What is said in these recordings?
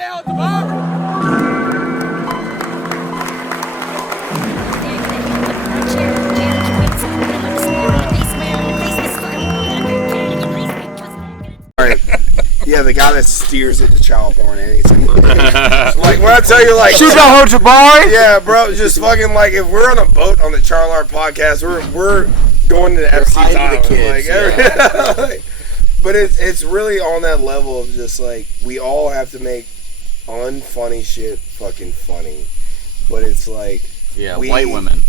now, it's a bomber. Yeah, the guy that steers it to child porn anything. Like when I tell you, like, shoot the hurt your boy. Yeah, bro, just fucking like if we're on a boat on the Charlar podcast, we're going to the Epstein's Island. Kids, like, but it's really on that level of just like we all have to make unfunny shit fucking funny, but it's like white women.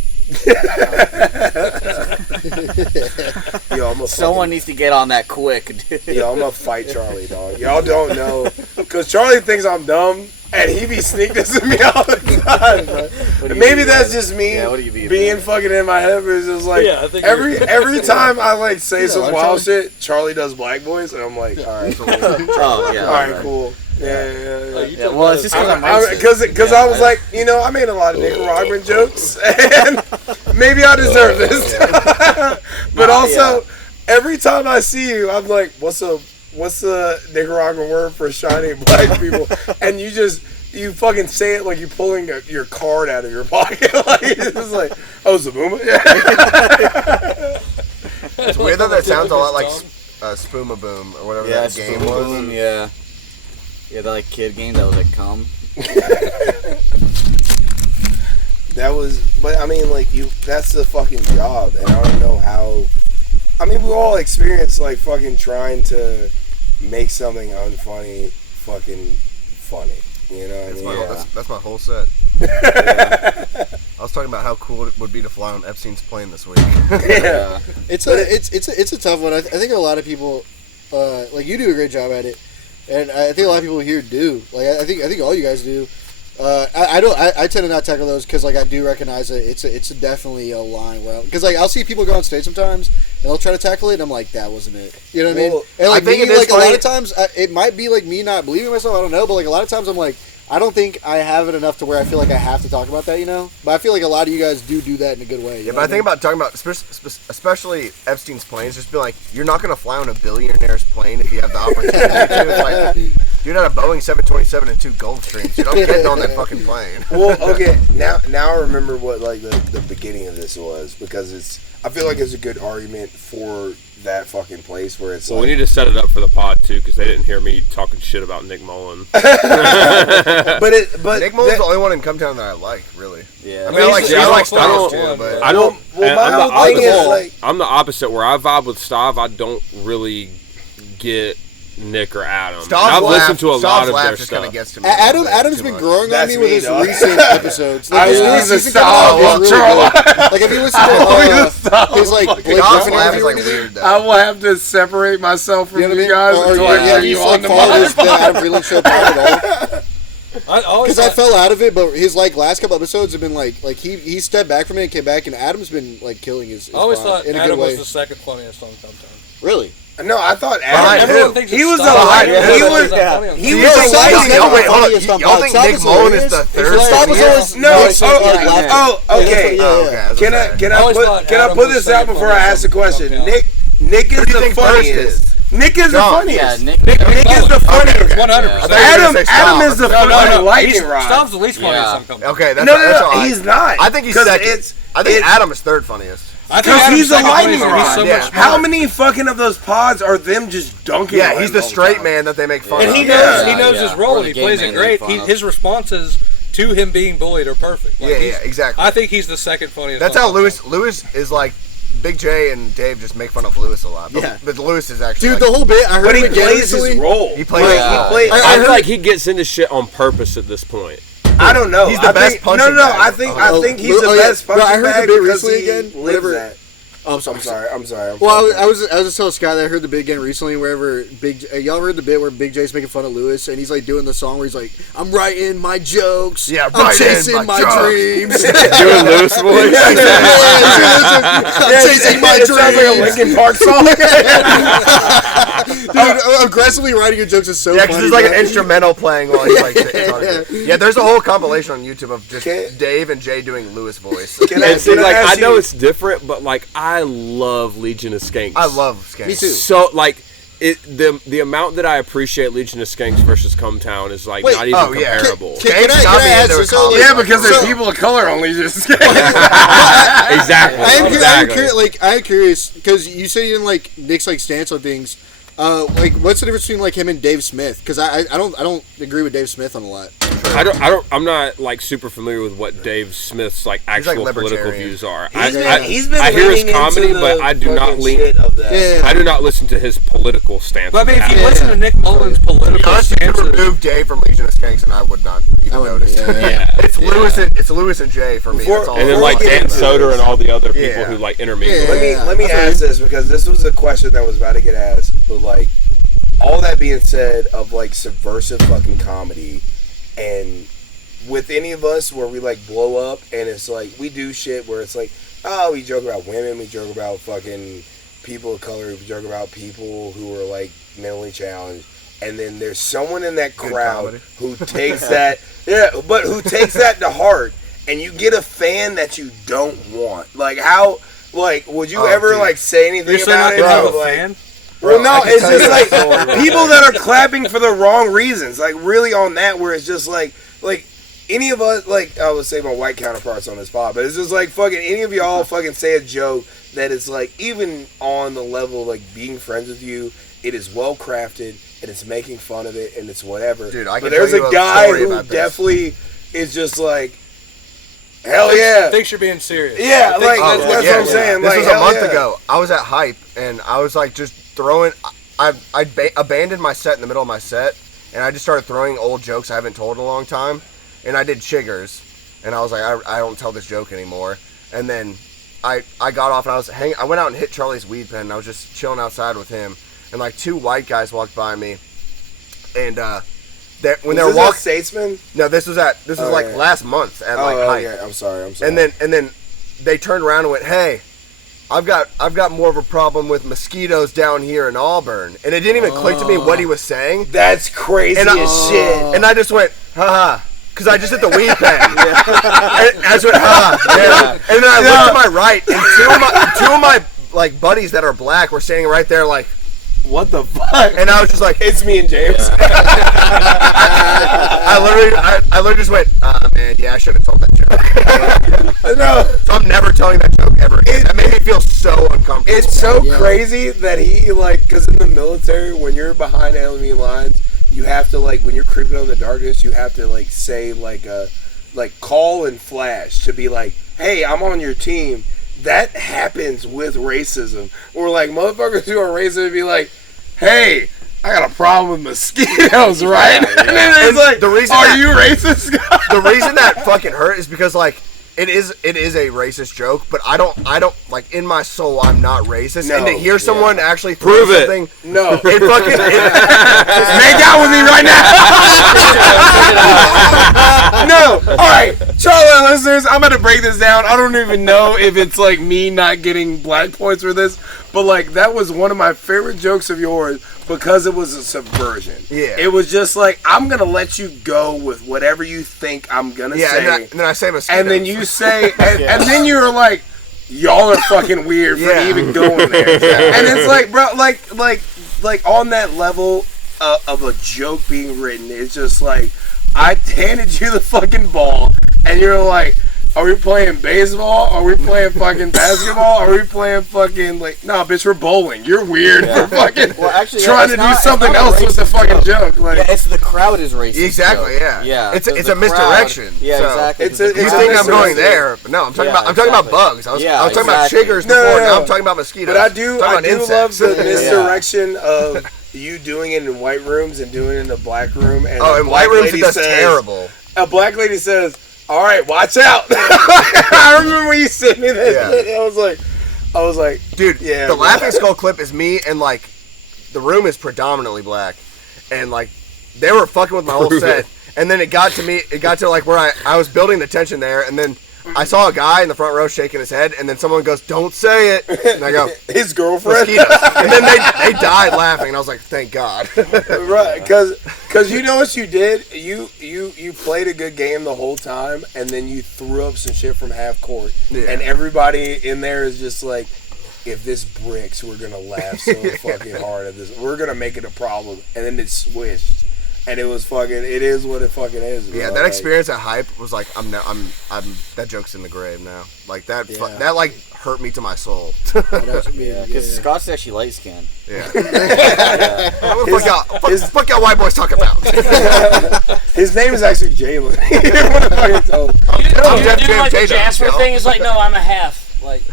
Yo, someone needs to get on that quick, dude. Yo, I'm gonna fight Charlie, dog. Y'all don't know, cause Charlie thinks I'm dumb, and he be sneak dissing me all the time, bro. Maybe that's just me being fucking in my head, but it's just like every time I like say some wild shit, Charlie does black boys, and I'm like, all right, cool. All right, cool. Yeah. Well, it's just because I'm racist. Because I was like, you know, I made a lot of Nicaraguan jokes, and maybe I deserve this. But also, every time I see you, I'm like, what's the Nicaraguan word for shiny black people? And you fucking say it like you're pulling your card out of your pocket. Like, it's just like, oh, Zabuma? It's weird that sounds a lot like Spooma Boom or whatever that game was. Boom, yeah, that like kid game that was like cum. That was, but I mean, like that's the fucking job, and I don't know how. I mean, we all experience like fucking trying to make something unfunny, fucking funny. You know what I mean? That's my whole set. I was talking about how cool it would be to fly on Epstein's plane this week. It's a tough one. I think a lot of people, like you do a great job at it, and I think a lot of people here do. Like I think all you guys do. I tend to not tackle those because like I do recognize that it's definitely a line where because like I'll see people go on stage sometimes and they'll try to tackle it and I'm like that wasn't it, you know what I mean? And like me, like a lot of times it might be like me not believing myself, I don't know, but like a lot of times I'm like I don't think I have it enough to where I feel like I have to talk about that, you know? But I feel like a lot of you guys do that in a good way. Yeah, but I think about talking about, especially Epstein's planes, just be like, you're not going to fly on a billionaire's plane if you have the opportunity to. It's like, you're not a Boeing 727 and 2 Gulfstreams. You don't get on that fucking plane. Well, okay, now I remember what like the beginning of this was, because I feel like it's a good argument for that fucking place where it's we need to set it up for the pod too, because they didn't hear me talking shit about Nick Mullen. but Nick Mullen's the only one in Come Town that I like, really. Yeah, I mean, I like Styles too, but I don't. Well, my thing is like I'm the opposite. Where I vibe with Stav, I don't really get Nick or Adam. I've listened to a lot of their stuff. Gets to me Adam's been growing on me with his recent episodes. Like, I was a Charlar. Like if you listen to his like laugh is like weird. I will have to separate myself from you guys. You like follow the Adam Freeland show at all? Because I fell out of it, but his like last couple episodes have been like he stepped back from it and came back, and Adam's been like killing his I always pod thought in a Adam good way. was the second funniest on Come Town. Really? No, I thought Adam. Everyone thinks He was the lightning. He was the lightning. Wait, hold on. Y'all think Nick Mullen is the third? Okay. Can I put this out before I ask the question? Nick is the funniest. Nick is the funniest. Nick is the funniest. 100%. Adam is the funniest lightning rod. Stav's the least funniest on Come Town. Okay, that's No, he's not. I think he's second. I think Adam is third funniest. Because he's a lightning rod. So much How many fucking of those pods are them just dunking? Yeah, he's the straight man that they make fun of. And he knows his role, and he plays it great. His responses to him being bullied are perfect. Like, yeah, exactly. I think he's the second funniest. That's how Lewis is like. Big J and Dave just make fun of Lewis a lot, but Lewis is actually dude. The whole bit I heard him again recently. His role. He plays. I feel like he gets into shit on purpose at this point. I don't know. He's the best punching bag. I think he's the best punching bag. I heard the bit recently again. Whatever. I'm sorry. Well, I was just telling Scott that I heard the bit again recently. Wherever y'all heard the bit where Big J's making fun of Lewis, and he's like doing the song where he's like, "I'm writing my jokes, I'm chasing my dreams." Doing Lewis voice. I'm chasing my dreams. Sounds like a Linkin Park song. Dude, aggressively writing your jokes is so funny. Yeah, because there's like an instrumental playing while he's like talking. Yeah, there's a whole compilation on YouTube of just Dave and Jay doing Lewis voice. I know it's different, but like I love Legion of Skanks. I love Skanks. Me too. So like the amount that I appreciate Legion of Skanks versus Cumtown is like not even comparable. Can I add because there's people of color on Legion of Skanks. Exactly. I'm curious because you said you didn't like Nick's like stance on things. Like, what's the difference between like him and Dave Smith? Because I don't agree with Dave Smith on a lot. I'm not like super familiar with what Dave Smith's like actual political views are. He's been I hear his comedy, but I do not I do not listen to his political stance. But I mean, if you listen to Nick Mullen's political stance, you could remove Dave from Legion of Skanks, and I would not even notice. Yeah. It's Lewis and Jay for me. That's all. And then like Dan Soder and all the other people who like intermingle. Let me ask this because this was a question that was about to get asked, but like. All that being said of like subversive fucking comedy, and with any of us where we like blow up and it's like we do shit where it's like, oh, we joke about women, we joke about fucking people of color, we joke about people who are like mentally challenged, and then there's someone in that crowd who takes that who takes that to heart, and you get a fan that you don't want. Like how would you ever like say anything about it? Have a fan? Well, no, it's just like people that are clapping for the wrong reasons. Like, really on that, where it's just like any of us, like, I would say my white counterparts on this pod, but it's just like fucking any of y'all fucking say a joke that is like, even on the level of like being friends with you, it is well crafted and it's making fun of it and it's whatever. Dude, I can but there's tell you a guy who definitely is just like, hell yeah. Thinks you're being serious. Yeah, like, that's what I'm saying. This like, was a month ago. I was at Hype and I was like just throwing. I abandoned my set in the middle of my set, and I just started throwing old jokes I haven't told in a long time. And I did Chiggers, and I was like, I don't tell this joke anymore. And then I got off and I went out and hit Charlie's weed pen. And I was just chilling outside with him, and like two white guys walked by me, and when they were walking, Statesman. No, this was last month at Hype. Yeah, I'm sorry. And then they turned around and went, hey. I've got more of a problem with mosquitoes down here in Auburn, and it didn't even click to me what he was saying. That's crazy as shit. And I just went, haha, because I just hit the weed pen. And I just went, haha. And then I looked to my right, and two of my like buddies that are black were standing right there, like, what the fuck? And I was just like, it's me and James. I literally just went, man, yeah, I should have told that joke. No. So I'm never telling that joke ever again. That made me feel so uncomfortable. It's so crazy that he, like, because in the military, when you're behind enemy lines, you have to, like, when you're creeping on the darkness, you have to, like, say, like, call and flash to be like, hey, I'm on your team. That happens with racism. Or, like, motherfuckers who are racist be like, hey, I got a problem with mosquitoes, right? And then it's like, are you racist? The reason that fucking hurt is because, like, it is a racist joke, but I don't like in my soul I'm not racist. No, and to hear someone actually prove something, it. No, it fucking make out with me right now. No, all right, Charlar listeners, I'm gonna break this down. I don't even know if it's like me not getting black points for this, but like that was one of my favorite jokes of yours because it was a subversion. Yeah, it was just like I'm gonna let you go with whatever you think I'm gonna say. And then I say mosquitoes. And then you say, and then you're like, y'all are fucking weird for even going there. And it's like, bro, like on that level of a joke being written, it's just like, I handed you the fucking ball, and you're like, are we playing baseball? Are we playing fucking basketball? Are we playing fucking, like, no, bitch, we're bowling. You're weird for fucking trying to do something else with the fucking joke. Like, yeah, it's the crowd is racist. Exactly, joke. Yeah. It's a misdirection. Yeah, so exactly. You think I'm going there, but no, I'm talking about bugs. I was talking about chiggers before, now I'm talking about mosquitoes. But I do love the misdirection of you doing it in white rooms and doing it in a black room. And in white rooms it does terrible. A black lady says, all right, watch out. I remember when you sent me that shit. I was like, dude, the Laughing Skull clip is me, and like the room is predominantly black, and like they were fucking with my whole set, and then it got to like where I was building the tension there, and then I saw a guy in the front row shaking his head, and then someone goes, "Don't say it," and I go, "His girlfriend." And then they died laughing, and I was like, "Thank God." Right, because you know what you did? You played a good game the whole time, and then you threw up some shit from half court, and everybody in there is just like, if this bricks, we're gonna laugh so fucking hard at this. We're gonna make it a problem, and then it switched, and it was fucking. It is what it fucking is. Bro. Yeah, that experience at Hype was like, I'm that joke's in the grave now. Like that, that like hurt me to my soul. Because Scott's actually light skinned. Yeah. Fuck y'all white boys talk about. His name is actually Jalen. You do like the Jasper thing? It's like, no, I'm a half. Like,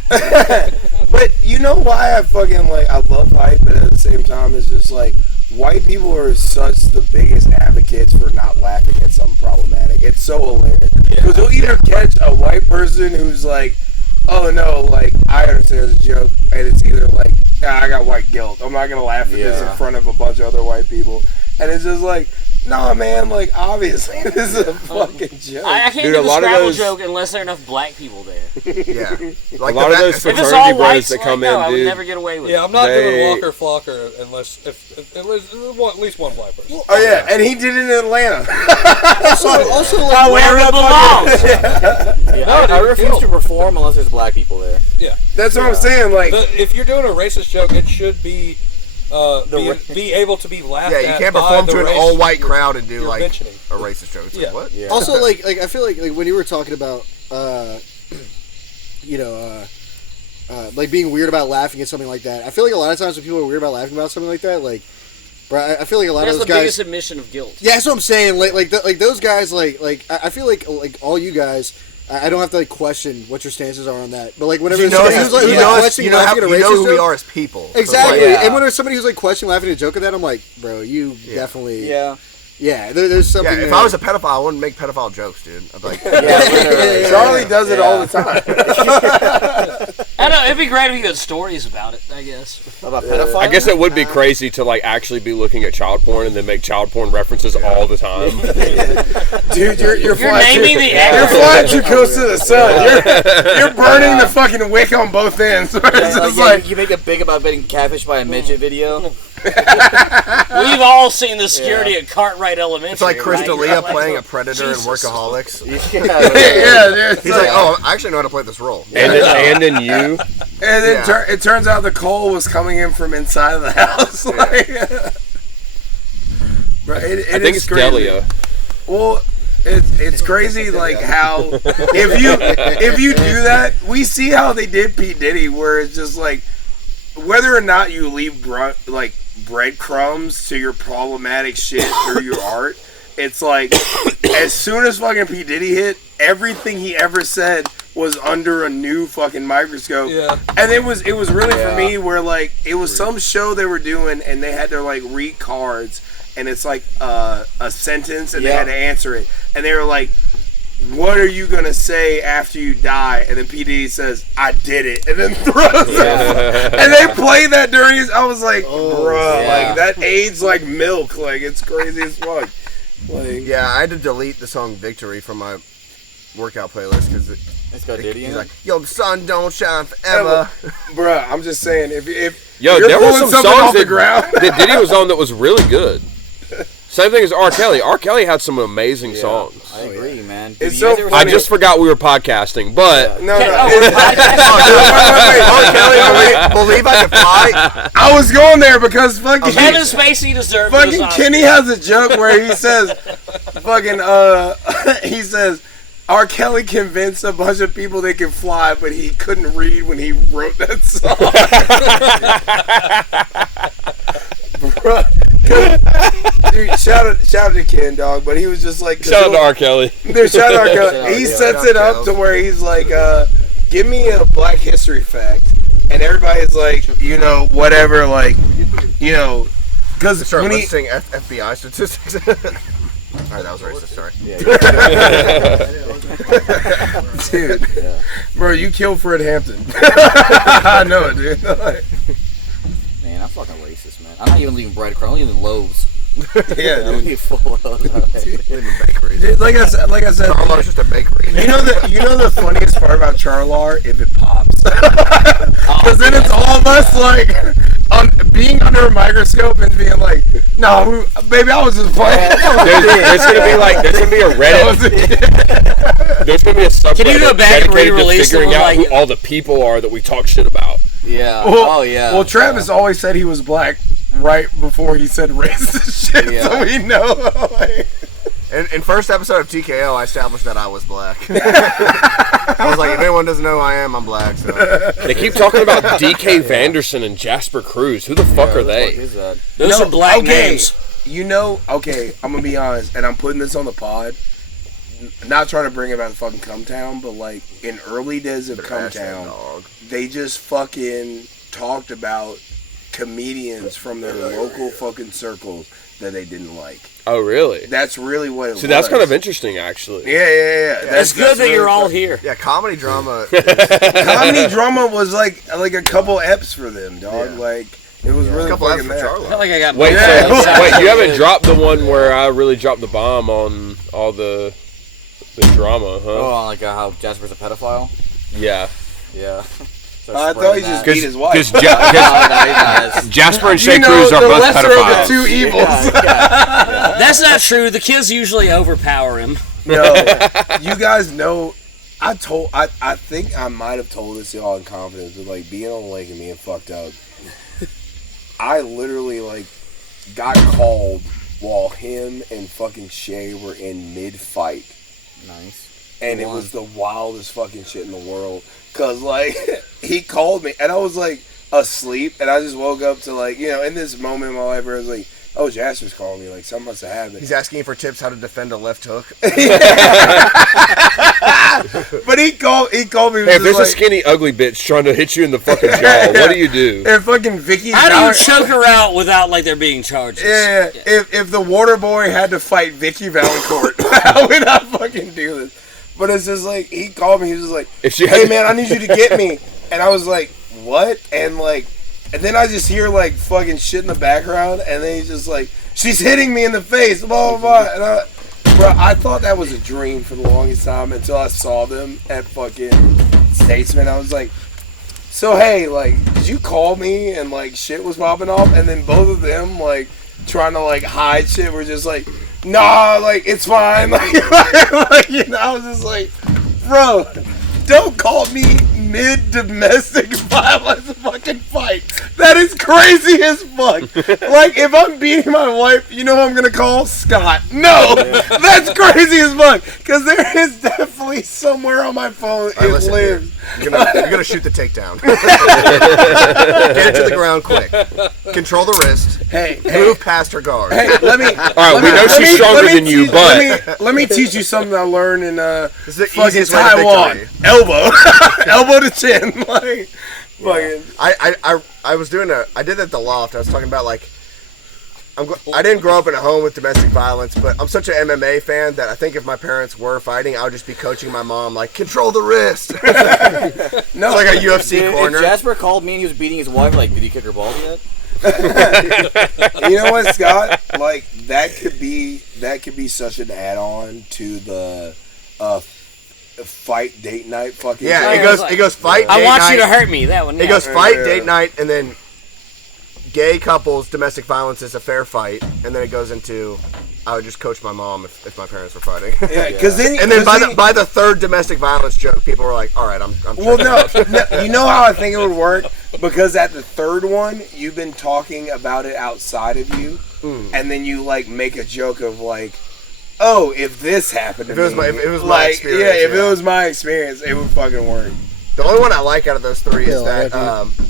but you know why I fucking like I love Hype, but at the same time it's just like white people are such the biggest advocates for not laughing at something problematic. It's so hilarious because they'll either catch a white person who's like, oh no, like I understand it's a joke, and it's either like I got white guilt. I'm not gonna laugh at this in front of a bunch of other white people, and it's just like. Nah, man, like, obviously, this is a fucking joke. I can't do the Scrabble joke unless there are enough black people there. Yeah. Like a lot of those fraternity bros that come in, I would dude. never get away with it. Yeah, I'm not doing Walker Flocker unless if at least one black person. Oh, yeah, and he did it in Atlanta. also like, where it belongs. I refuse to perform unless there's black people there. Yeah. That's what I'm saying, like... if you're doing a racist joke, it should be... be able to be laughed at. Yeah, you can't perform to an all-white crowd and do like a racist joke. It's like, what? Yeah. Also, like I feel like when you were talking about, like being weird about laughing at something like that. I feel like a lot of times when people are weird about laughing about something like that, like, bro, I feel like a lot of those guys. That's the biggest admission of guilt. Yeah, that's what I'm saying. Like those guys, like I feel like all you guys. I don't have to like question what your stances are on that, but like whenever you know who we are as people. Exactly, and when there's somebody who's like questioning, laughing at a joke at that, I'm like, bro, you definitely there's something. Yeah, if I was a pedophile, I wouldn't make pedophile jokes, dude. I'd be like, Charlie does it all the time. I know, it'd be great if you had stories about it, I guess. About pedophiles? I guess it would be crazy to like actually be looking at child porn and then make child porn references all the time. Dude, you're flying naming the you're flying too close to the sun. You're burning the fucking wick on both ends. You make it big about getting catfished by a midget video. We've all seen the security at Cartwright Elementary. It's like Chris right? D'Elia playing a predator in Workaholics. Yeah, dude. He's like, oh, I actually know how to play this role. And in you. And then it turns out the coal was coming in from inside of the house. Like, I think it's Delia. Well, it's crazy like how if you do that, we see how they did P. Diddy, where it's just like whether or not you leave breadcrumbs to your problematic shit through your art, it's like as soon as fucking P. Diddy hit, everything he ever said was under a new fucking microscope. Yeah. And it was really for me where like it was some show they were doing and they had to like read cards and it's like a sentence and they had to answer it. And they were like, what are you gonna say after you die? And then P. Diddy says, I did it, and then throws it. And they play that during his. I was like, bruh, like that aids like milk, like it's crazy as fuck. Like, yeah, I had to delete the song "Victory" from my workout playlist because it's got Diddy. He's like, yo, the sun don't shine forever, bruh. I'm just saying, if there were some songs that Diddy was on that was really good. Same thing as R. Kelly. R. Kelly had some amazing songs. I agree, man. It's so funny. I just forgot we were podcasting, but no. R. Kelly, believe I can fly. I was going there because fucking Kevin Spacey deserved this. Fucking Kenny has a joke where he says, fucking he says, R. Kelly convinced a bunch of people they can fly, but he couldn't read when he wrote that song. Bruh. Dude, shout out to Ken, dog, but he was just like... Shout out to R. Kelly. Dude, shout out to R. Kelly. He sets it up to where he's like, give me a Black History fact. And everybody's like, whatever, like, because when he... listing FBI statistics. Alright, that was racist, sorry. Dude, bro, you killed Fred Hampton. I know it, dude. Man, I'm fucking racist, man. I'm not even leaving breadcrumbs. I'm leaving loaves. Yeah, dude. Leave full loaves. Dude, like I said, Charlar's just a bakery. You know the funniest part about Charlar? If it pops, because then it's all of us like being under a microscope and being like, "No, baby, I was just playing." There's gonna be a Reddit. There's gonna be a subreddit dedicated to figuring out who all the people are that we talk shit about. Yeah. Well, yeah. Well, Travis always said he was black right before he said racist shit, so we know. In first episode of TKO, I established that I was black. I was like, if anyone doesn't know who I am, I'm black. So they keep talking about DK Vanderson and Jasper Cruz. Who the fuck are they? Those are black names. You know, okay, I'm gonna be honest, and I'm putting this on the pod. Not trying to bring about fucking Cumtown, but like in early days of Cumtown, they just fucking talked about comedians from their local fucking circles that they didn't like. Oh, really? That's really what it was. So that's kind of interesting, actually. Yeah. It's good that you're all here. Yeah, comedy drama. Comedy drama was like a couple eps for them, dog. Yeah. Like it was really a couple eps fucking for that. Charlar. I feel like I got Wait, you haven't dropped the one where I really dropped the bomb on all the drama, huh? Oh, like how Jasper's a pedophile? Yeah. Yeah. I thought he just beat his wife. Because No, he does. Jasper and Shea Cruz are both lesser pedophiles. of the two evils. That's not true. The kids usually overpower him. No, you guys know. I think I might have told this to y'all in confidence, but like being on the lake and being fucked up, I literally like got called while him and fucking Shay were in mid-fight. Nice. And it was the wildest fucking shit in the world. Cause like he called me and I was like asleep and I just woke up to like, you know, in this moment in my life where I was like, oh, Jasper's calling me, like something must have happened. He's asking for tips how to defend a left hook. But he called me. Hey, if there's a skinny ugly bitch trying to hit you in the fucking jaw, what do you do? And fucking Vicky. How do you choke her out without like there being charges? Yeah. If the water boy had to fight Vicky Valancourt, how would I fucking do this? But it's just like he called me. He was just like, "Hey man, I need you to get me." And I was like, "What?" And then I just hear like fucking shit in the background, and then he's just like, "She's hitting me in the face." Blah blah blah. And I thought that was a dream for the longest time until I saw them at fucking Statesman. I was like, "So hey, like, did you call me?" And like shit was popping off, and then both of them like trying to like hide shit were just like, nah, like it's fine. Like, you know, I was just like, bro, don't call me mid-domestic violence fucking fight. That is crazy as fuck. Like, if I'm beating my wife, you know who I'm gonna call? Scott. No, that's crazy as fuck. Because there is definitely somewhere on my phone it lives. You're gonna shoot the takedown. Get it to the ground quick. Control the wrist. Hey, move past her guard. Hey, let me. All right, we know she's stronger than you, but let me teach you something I learned in this is the fucking easiest way to Taiwan. victory. Elbow to chin, like fucking. I was doing I did it at the loft. I was talking about like. I didn't grow up in a home with domestic violence, but I'm such an MMA fan that I think if my parents were fighting, I would just be coaching my mom, like, control the wrist. No, it's like a UFC corner. If Jasper called me and he was beating his wife, like, did he kick her balls yet? You know what, Scott? Like, that could be such an add-on to the fight date night fucking. Yeah, it goes fight. I date want night. you to hurt me. That one. It goes fight, date night, and then gay couples, domestic violence is a fair fight, and then it goes into I would just coach my mom if my parents were fighting. Yeah, because then by the third domestic violence joke, people were like, "All right, I'm." Well, no, you know how I think it would work because at the third one, you've been talking about it outside of you, and then you like make a joke of like, "Oh, if this happened, if it was my experience, if it was my experience, it would fucking work." The only one I like out of those three is that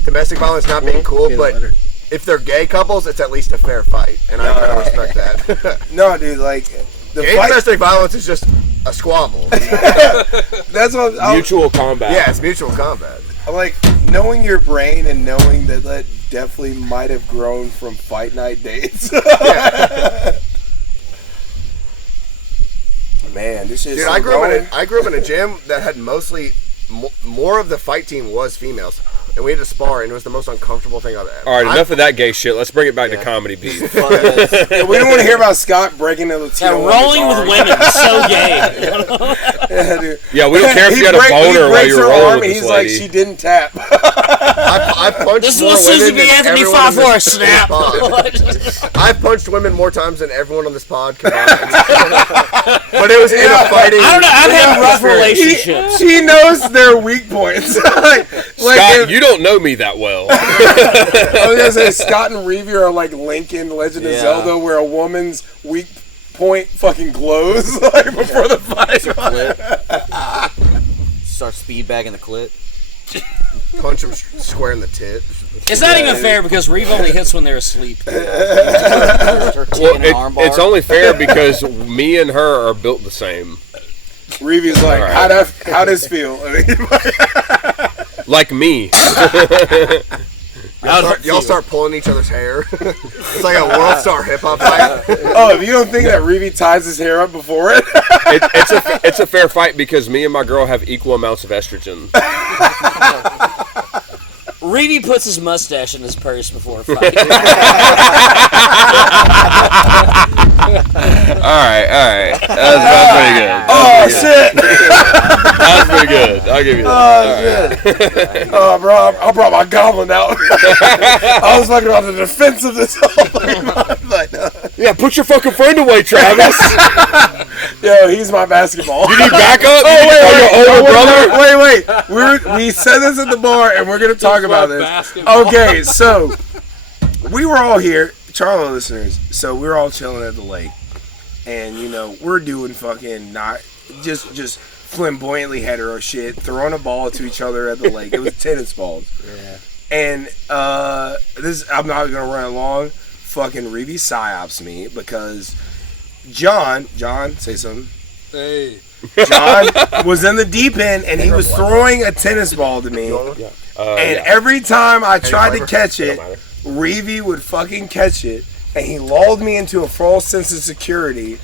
domestic violence not being cool, but if they're gay couples, it's at least a fair fight, and I kind of respect that. No, dude, like gay domestic violence is just a squabble. That's what mutual combat. Yeah, it's mutual combat. Like knowing your brain and knowing that definitely might have grown from fight night dates. Man, this is. Dude, I grew up in a gym that had mostly more of the fight team was females. And we had to spar, and it was the most uncomfortable thing I've ever. All right, enough of that gay shit. Let's bring it back to comedy beef. We don't want to hear about Scott breaking the Latino. Rolling with women, so gay. Yeah, we don't care if you had a boner while you were rolling with this He's lady. like, she didn't tap. I punched this more is what women Susan B. than Anthony everyone fought on for a this snap. pod. I've punched women more times than everyone on this pod combined. But it was in a fighting. I don't know. I've had rough relationships. She knows their weak points. Scott, you don't know me that well. I was gonna say Scott and Reeve are like Link in Legend of Zelda, where a woman's weak point fucking glows like before the fight. Start speed bagging the clit. Punch him square in the tit. It's not even fair because Reeve only hits when they're asleep. It's only fair because me and her are built the same. Reeve's like, how does feel? Like me. Y'all start pulling each other's hair. It's like a world star hip hop fight. Oh, if you don't think that Reeve ties his hair up before it, it's a fair fight because me and my girl have equal amounts of estrogen. Reeve puts his mustache in his purse before a fight. Alright. That was pretty good. oh shit! That was pretty good. I'll give you that. Oh shit! Oh, bro, I brought my goblin out. I was fucking on the defense of this whole thing. Yeah, put your fucking friend away, Travis. Yo, he's my basketball. You need backup? Wait. We said this at the bar, and we're gonna talk about this. Okay, so we were all here, Charlar listeners. So we were all chilling at the lake, and we're doing fucking not just flamboyantly hetero shit, throwing a ball to each other at the lake. It was tennis balls. Yeah. And I'm not gonna run it long. Fucking Reeve psyops me because John, say something. Hey. John was in the deep end and he was throwing a tennis ball to me. And every time I tried to catch it, Reeve would fucking catch it, and he lulled me into a false sense of security.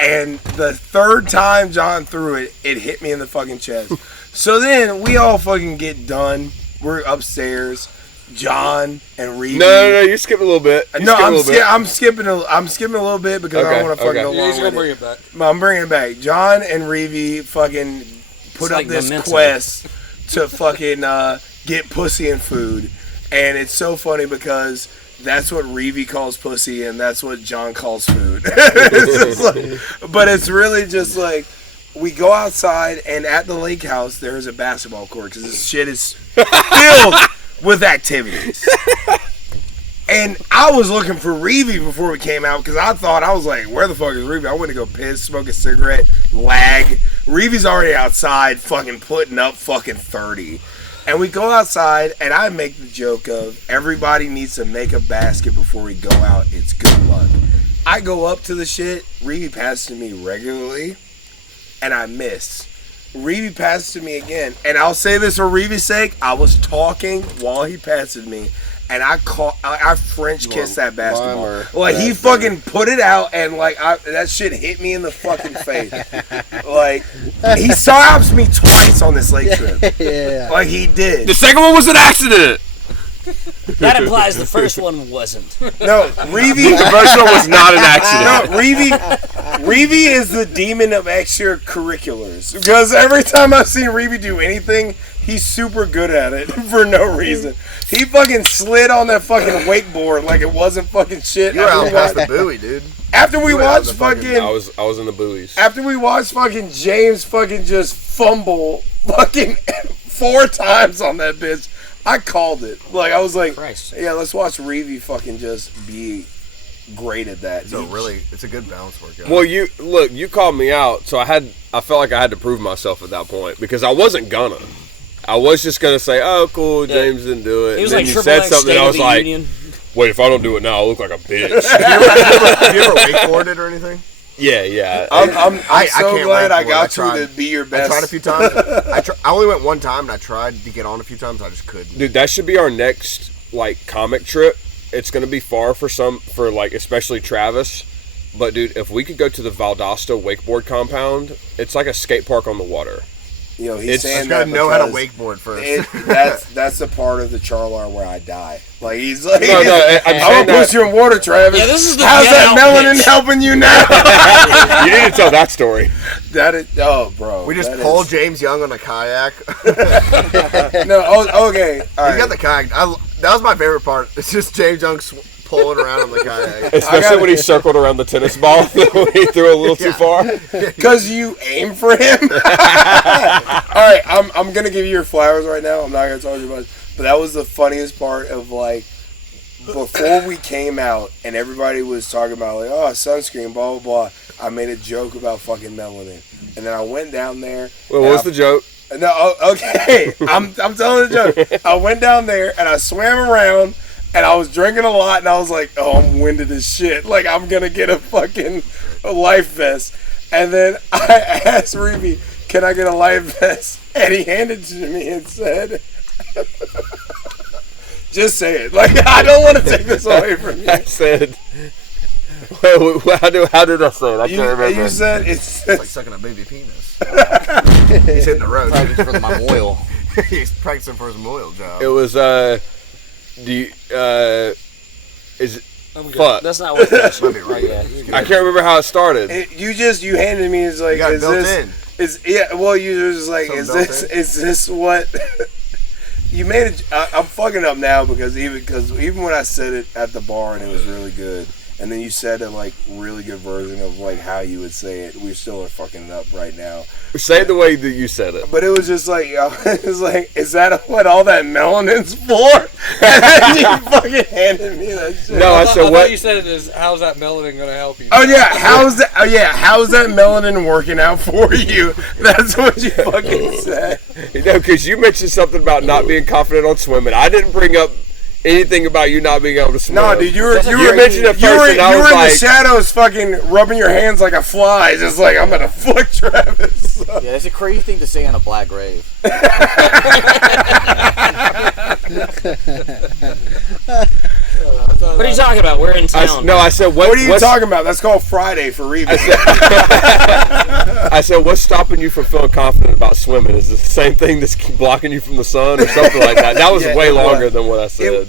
And the third time John threw it, it hit me in the fucking chest. So then we all fucking get done. We're upstairs. John and Reeve. No, you skip a little bit. I'm skipping a little bit because I don't want to fucking go long he's gonna with bring it. it back. I'm bringing it back. John and Reeve fucking put up this quest to fucking get pussy and food, and it's so funny because that's what Reeve calls pussy and that's what John calls food. It's just but it's really just like we go outside, and at the Lakehouse there's a basketball court because this shit is filled with activities. And I was looking for Reeve before we came out because I was like, where the fuck is Reeve? I went to go piss, smoke a cigarette, lag. Reeve's already outside fucking putting up fucking 30. And we go outside, and I make the joke of everybody needs to make a basket before we go out. It's good luck. I go up to the shit. Reeve passes to me regularly, and I miss. Reeve passes to me again, and I'll say this for Reeve's sake. I was talking while he passed me, and I French kissed that basketball. Like he fucking put it out, and like that shit hit me in the fucking face. Like he stops me twice on this lake trip. Yeah. Like he did. The second one was an accident. That implies the first one wasn't. No, Reeve. The first one was not an accident. No, Reeve is the demon of extracurriculars. Because every time I've seen Reeve do anything, he's super good at it for no reason. He fucking slid on that fucking wakeboard like it wasn't fucking shit. You're out past the buoy, dude. After we watched fucking... I was in the buoys. After we watched fucking James fucking just fumble fucking 4 times on that bitch, I called it. Like, I was like, Christ. Yeah, let's watch Reeve fucking just be great at that. It's a good balance workout. Well, you called me out, so I felt like I had to prove myself at that point because I wasn't gonna. I was just gonna say, "Oh, cool, James didn't do it." He was and like, then you said something, and I was like, Union. "Wait, if I don't do it now, I'll look like a bitch." Have you ever wakeboarded or anything? Yeah. I'm so can't glad I wakeboard. got I you to be your best. I tried a few times. I only went one time, and I tried to get on a few times. I just couldn't. Dude, that should be our next comic trip. It's gonna be far for especially Travis. But dude, if we could go to the Valdosta wakeboard compound, it's like a skate park on the water. He's saying gotta know how to wakeboard first. That's the part of the Charlar where I die. Like he's like, I'm gonna put you in water, Travis. Yeah, this is the how's get that out melanin pitch. helping you now? You need to tell that story. Bro. We just pulled James Young on a kayak. Okay. All He got the kayak. That was my favorite part. It's just James Young pulling around on the kayak. Especially when he circled around the tennis ball when he threw it a little too far. Because you aim for him. All right, I'm gonna give you your flowers right now. I'm not gonna talk too much, but that was the funniest part of like before we came out and everybody was talking about like, oh, sunscreen, blah blah blah. I made a joke about fucking melanin, and then I went down there. Well, what was the joke? No, okay. I'm telling the joke. I went down there and I swam around and I was drinking a lot and I was like, oh, I'm winded as shit. Like, I'm going to get a fucking life vest. And then I asked Reeby, can I get a life vest? And he handed it to me and said, just say it. Like, I don't want to take this away from you. I said, how did I say it? I can't remember. You said It's like sucking a baby penis. He's hitting the road. Practice for my oil. He's practicing for his oil job. It was, is it, fuck. That's not what it Might be right. I can't remember how it started. you handed me, it's like, You got it is built this, in. well, you were just like, Something is this what, you made it, I'm fucking up now because even when I said it at the bar and it was really good, and then you said a like really good version of like how you would say it, we still are fucking it up right now. Say it the way that you said it. But it was just like, it was like, is that what all that melanin's for? And then you fucking handed me that shit. No, I said I what? thought you said it is, how's that melanin going to help you? Oh yeah, how's that melanin working out for you? That's what you fucking said. No, because you mentioned something about not being confident on swimming. I didn't bring up anything about you not being able to swim. No, dude, you mentioned it first, and I was in like, the shadows, fucking rubbing your hands like a fly, just like I'm gonna fuck Travis. Yeah, it's a crazy thing to say on a black grave. What are you talking about? We're in town. I said, What are you talking about? That's called Friday for Reeby. I said, what's stopping you from feeling confident about swimming? Is it the same thing that's blocking you from the sun or something like that? That was way longer than what I said.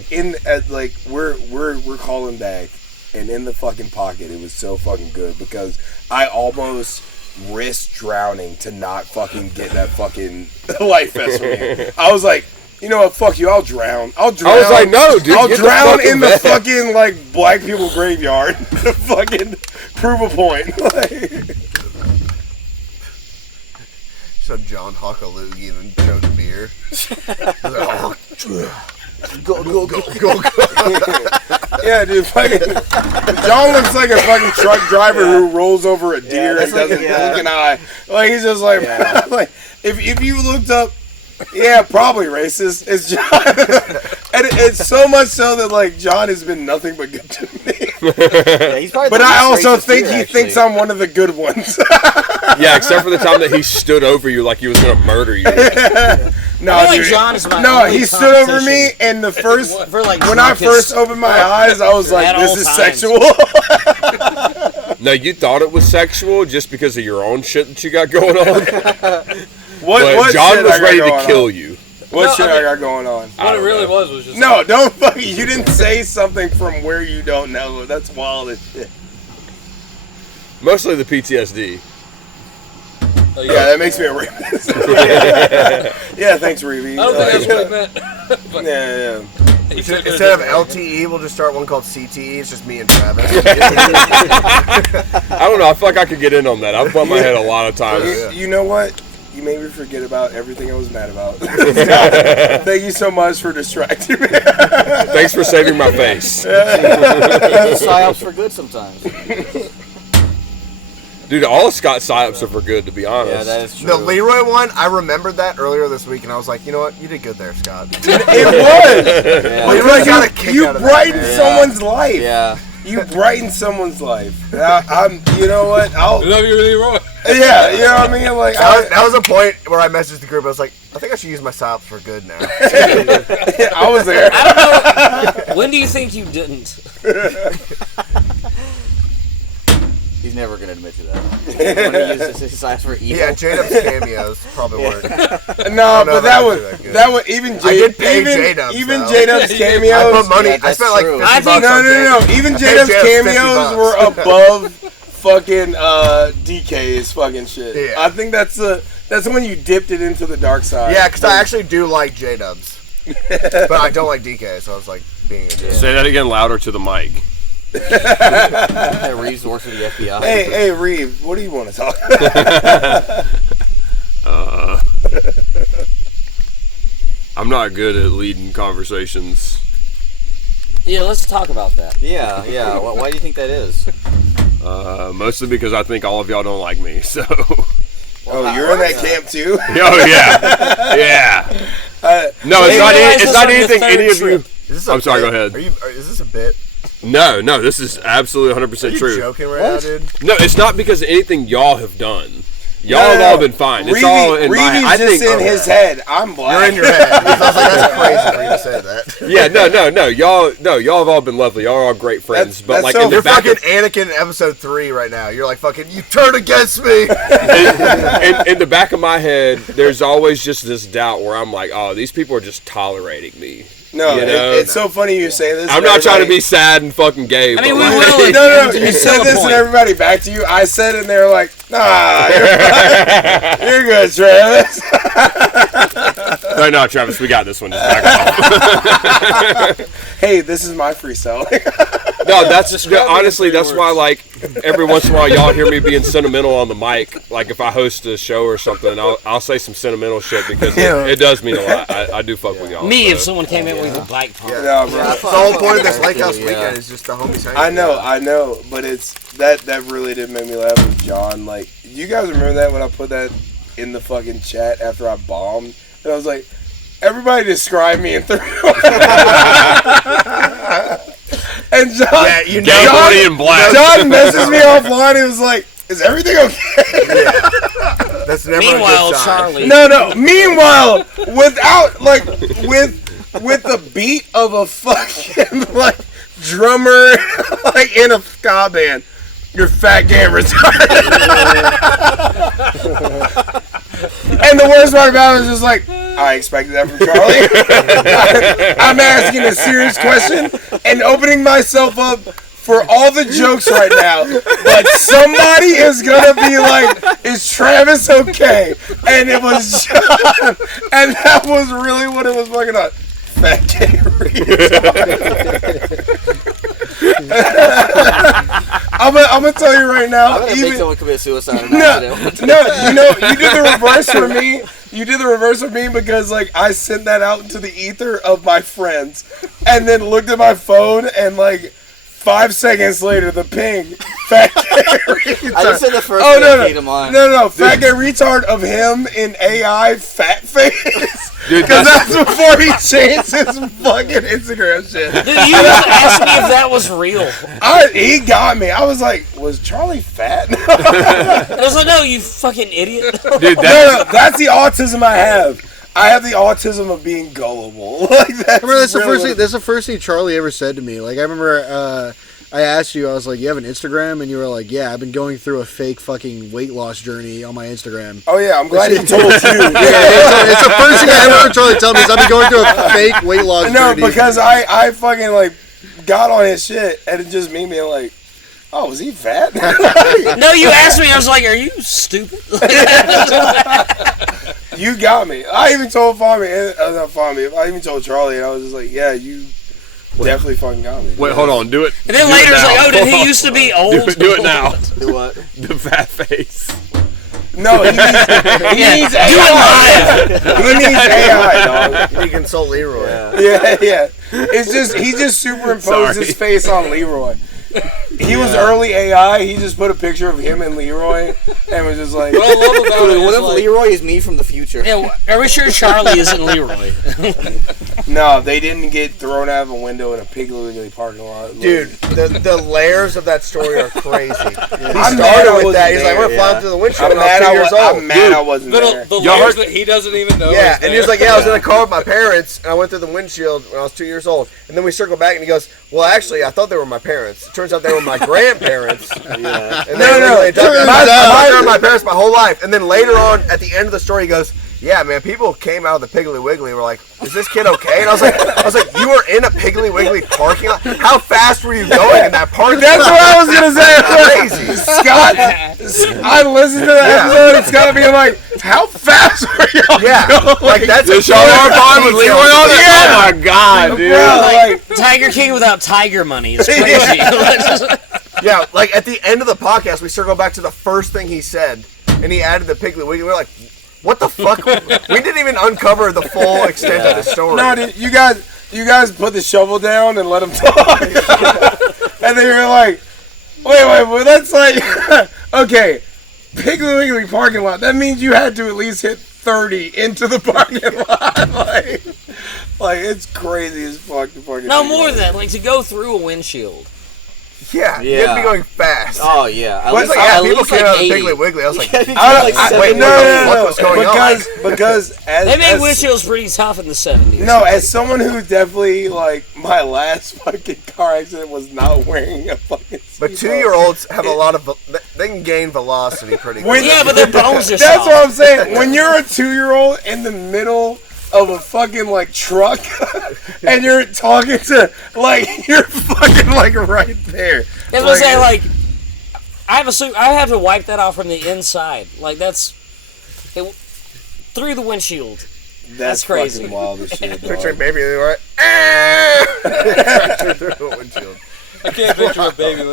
We're calling back, and in the fucking pocket, it was so fucking good because I almost risked drowning to not fucking get that fucking life vest from you. I was like, you know what? Fuck you. I'll drown. I was like, no, dude. I'll get drown the in the vest. fucking like black people graveyard to fucking prove a point. Like, So John Hockaloogie and then choked beer. Go. yeah, dude. Fucking John looks like a fucking truck driver who rolls over a deer and doesn't blink an eye. Like he's just like, like if you looked up. Yeah, probably racist. It's John, and it's so much so that like John has been nothing but good to me. Yeah, he's probably But the I least also racist think here, he thinks I'm one of the good ones. Yeah, except for the time that he stood over you like he was going to murder you. No, I feel like dude. John is my No, only he stood over me, competition and the first for like when I drunkest- first opened my eyes, I was like, At "This all is times. sexual." No, you thought it was sexual just because of your own shit that you got going on. What John shit was I got ready to going kill on? you. What No, shit I mean- I got going on? What it really was just No, don't fucking. You didn't say something from where you don't know. That's wild as shit. Mostly the PTSD. Yeah, that makes me a rapist. Yeah, thanks, Reeby. I don't think that's what he meant. Yeah. He took it Instead of as a- LTE, we'll just start one called CTE. It's just me and Travis. I don't know. I feel like I could get in on that. I've bumped my head a lot of times. You know what? You made me forget about everything I was mad about. Thank you so much for distracting me. Thanks for saving my face. psyops for good sometimes. Dude, all of Scott's psyops are for good, to be honest. Yeah, that is true. The Leroy one, I remembered that earlier this week, and I was like, you know what? You did good there, Scott. It was. Yeah. Leroy got a kick You out of that, brightened man. someone's life. Yeah. You brightened someone's life. I'm. You know what? I love you, Leroy. Yeah. You know what I mean? Like, That was a point where I messaged the group. I was like, I think I should use my psyops for good now. I was there. I don't know. When do you think you didn't? He's never gonna admit to that. When he uses his size for evil. Yeah, J-Dub's cameos probably weren't. No, if but that I was did that good. that was even I did pay J-Dubs, even though. J-Dub's I cameos. put money. Yeah, I that's spent like true. 50 I bucks think- on No. J-Dubs. Even I paid J-Dub's J-Dubs cameos 50 were bucks. above fucking DK's fucking shit. Yeah. I think that's when you dipped it into the dark side. Yeah, because I actually do like J-Dubs. But I don't like DK, so I was like, being a dick. Say that again louder to the mic. Reeves works for the FBI. Hey, Reeve, what do you want to talk? I'm not good at leading conversations. Yeah, let's talk about that. Yeah. Why do you think that is? Mostly because I think all of y'all don't like me. So. You're in that camp too? Oh yeah. No, it's not anything any of you. I'm sorry. Go ahead. Is this a bit? No, this is absolutely 100% true. Are you joking right now, dude? No, it's not because of anything y'all have done. Y'all have all been fine. It's all in my head. I think in his head. I'm black. You're in your head. I was like, that's crazy for you to say that. Yeah, no. Y'all have all been lovely. Y'all are all great friends. But like, you're fucking Anakin in episode 3 right now. You're like, fucking, you turn against me. in the back of my head, there's always just this doubt where I'm like, oh, these people are just tolerating me. No, it's so funny you say this. I'm not trying to be sad and fucking gay. I mean, we like, will. No. You said this and everybody back to you. I said it and they're like, nah, you're good, Travis. No, Travis, we got this one. Just back off. Hey, this is my freestyle. No, honestly, that's why, like, every once in a while y'all hear me being sentimental on the mic. Like, if I host a show or something, I'll say some sentimental shit because it does mean a lot. I do fuck with y'all. Me, if someone came in with a black pump. Yeah, bro. That's the whole point of this Lakehouse weekend is just the homies hanging I know, but it's that really did make me laugh with John. Like, you guys remember that when I put that in the fucking chat after I bombed? And I was like, everybody describe me in 3. And John, in black. John messaged me offline. He was like, "Is everything okay?" Yeah. That's never Meanwhile, a good sign. Charlie. No. Meanwhile, without with the beat of a fucking like drummer like in a ska band, you're fat, gay, and retarded. And the worst part about it was just like, I expected that from Charlie. I'm asking a serious question and opening myself up for all the jokes right now. But somebody is going to be like, is Travis okay? And it was John. And that was really what it was fucking on. Fat gay I'm gonna tell you right now. I'm gonna make someone commit suicide. No, you did the reverse for me. You did the reverse for me because like I sent that out into the ether of my friends, and then looked at my phone and like 5 seconds later the ping fat gay retard. I just said the first thing that came to mind. No, fat gay retard of him in AI fat face. Because that's before he changed his fucking Instagram shit. Dude, you just asked me if that was real. He got me. I was like, was Charlie fat? I was like, no, you fucking idiot. Dude, No, that's the autism I have. I have the autism of being gullible. Like that's That's the first thing Charlie ever said to me. Like I remember, I asked you. I was like, "You have an Instagram?" And you were like, "Yeah, I've been going through a fake fucking weight loss journey on my Instagram." Oh yeah, I'm glad he told you. It's the first thing I ever heard Charlie tell me is I've been going through a fake weight loss journey. No, because I fucking like got on his shit, and it just made me like, oh, was he fat? No, you asked me. I was like, are you stupid? You got me. I even told not Fami. I even told Charlie, and I was just like, yeah, you definitely fucking got me. Wait, hold on. Do it. And then later it's like, oh, did he used to be old? Do it now. Do what? The fat face. No, he needs AI. Do it live. He needs AI, dog. You need to consult Leroy. Yeah. It's just he just superimposed his face on Leroy. He was early AI. He just put a picture of him and Leroy and was just like, What I love about it What is if like, Leroy is me from the future? yeah, are we sure Charlie isn't Leroy? no, they didn't get thrown out of a window in a Piggly Wiggly parking lot. Dude, the layers of that story are crazy. He I'm mad started I with that. wasn't He's like, we're there, flying yeah. through the windshield I'm when I was 2 years old. I'm mad I wasn't there. The Y'all layers heard- that he doesn't even know. Yeah, is and he was like, yeah, I was in a car with my parents, and I went through the windshield when I was 2 years old. And then we circled back, and he goes, well, actually, I thought they were my parents. It turns out they were my grandparents. Yeah. And they were my parents my whole life. And then later on, at the end of the story, he goes, Yeah, man, people came out of the Piggly Wiggly and were like, is this kid okay? And I was like, you were in a Piggly Wiggly parking lot? How fast were you going in that parking lot? That's what I was going to say. Crazy. Scott, I listened to the episode and Scott being like, how fast were y'all going? Like, that's a Charlar pond with Leroy on it? Yeah. Oh, my God, dude. Bro, like, Tiger King without tiger money is crazy. Yeah, like, at the end of the podcast, we circle back to the first thing he said, and he added the Piggly Wiggly. We're like, what the fuck? We didn't even uncover the full extent of the story. no, dude, you guys put the shovel down and let him talk. And then you're like, wait, well, that's like, okay, Piggly Wiggly parking lot. That means you had to at least hit 30 into the parking lot. like it's crazy as fuck. The parking No, lot. more than that. Like, to go through a windshield. Yeah, you have to be going fast. Oh yeah. At I was least, like, yeah, at people least came like out of 80. Piggly Wiggly. I was like, Like wait, no, what's going on? Because as They made as, windshields pretty tough in the 70s. No, as someone who definitely like my last fucking car accident was not wearing a fucking. But seatbelt. 2-year-olds have a lot of, they can gain velocity pretty quick. Yeah, but their bones are That's soft. what I'm saying. When you're a 2-year-old in the middle of a fucking like truck and you're talking to like you're fucking like right there. I was gonna say, like, I have to wipe that off from the inside. Like, through the windshield. That's crazy. Fucking wild as shit. Picturing baby Leroy. Through the windshield. I can't picture a baby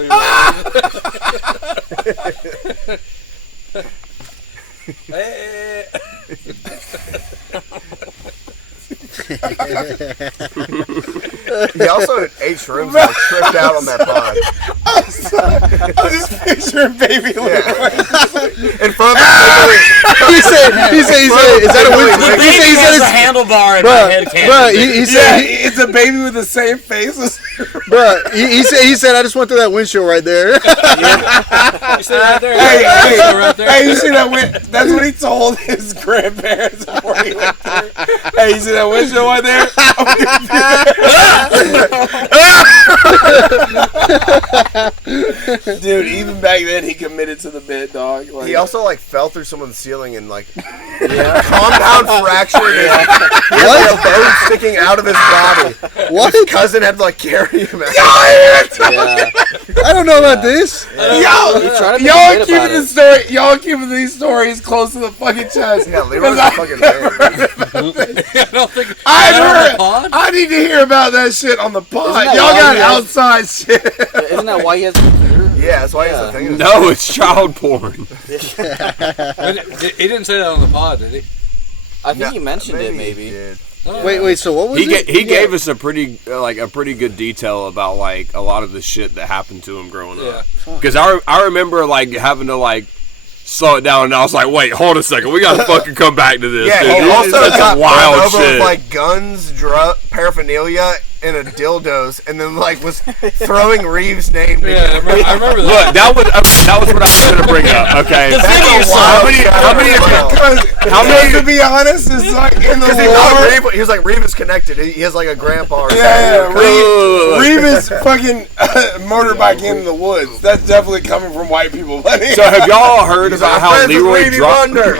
He also ate shrooms and like, tripped out on that pod. I'm just picturing baby Leroy. In front of He said, is that a The windshield? baby has a handlebar in my head cannon. Bruh, he Yeah, said, it's a baby with the same face as bruh, he said, I just went through that windshield right there. You stay right there. Hey, Right there. hey, you see that that's what he told his grandparents before he went through. Hey, you see that windshield right there? Dude, even back then he committed to the bit, dog. Like, He also like fell through someone's ceiling and like compound fractured his a bone sticking out of his body. What? His cousin had to like carry him out. I don't know about this. y'all keeping the story. Y'all keeping these stories close to the fucking chest. Yeah, Leroy's a fucking man. I don't think. I need to hear about that shit on the pod. that Y'all why got he has- outside shit. Isn't that why he has a computer? Yeah, that's why he's the thing. No, it's child porn. He didn't say that on the pod, did he? I think he mentioned it maybe. He did. Wait, so what was it? He gave us a pretty good detail about like a lot of the shit that happened to him growing up. Because I remember like having to like slow it down, and I was like, wait, hold a second, we gotta fucking come back to this. Yeah, dude. he This also is such got wild pulled over shit. with like guns, paraphernalia, and a dildos, and then like was throwing Reeves' name. Yeah, I remember that. Look, that was what I was gonna bring up. Okay, The That's video a song. wild To be honest, it's like in the Because he was like Reeves connected. He has like a grandpa. Or something. Reeves fucking motorbike in the woods. That's definitely coming from white people, buddy. So have y'all heard about how friends with Leroy Reevy dropped? Wonder.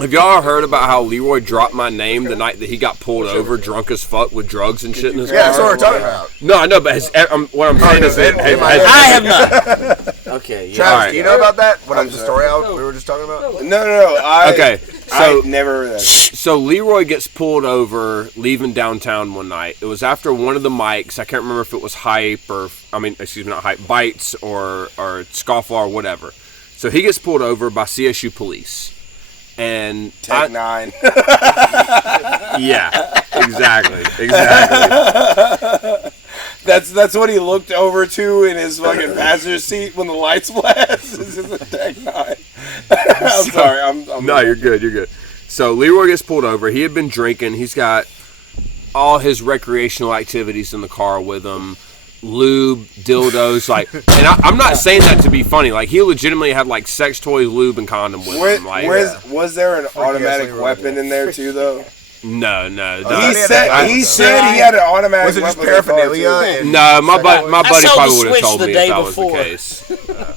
Have y'all heard about how Leroy dropped my name the night that he got pulled over, drunk as fuck with drugs and shit in his car? Yeah, that's what we're talking about. No, I know, but what I'm saying is that I have not. Okay, yeah. Travis, Alright. do you know about that? What the story we were just talking about? No. I so never heard of that. So Leroy gets pulled over leaving downtown one night. It was after one of the mics. I can't remember if it was Hype or not Hype, Bites or Scofflaw or whatever. So he gets pulled over by CSU police. And Tech 9. yeah, exactly. That's what he looked over to in his fucking passenger seat when the lights flash. This is a Tech 9. I'm sorry. I'm No, you're good. So Leroy gets pulled over. He had been drinking. He's got all his recreational activities in the car with him. Lube, dildos, like, and I'm not saying that to be funny. Like, he legitimately had like sex toys, lube, and condom with him. Like, was there an automatic weapon in there too, though? No. He said he had an automatic. Was it just weapon in the car, paraphernalia? too. No, my buddy sold probably the would have Switch told the me day if that was the before. case.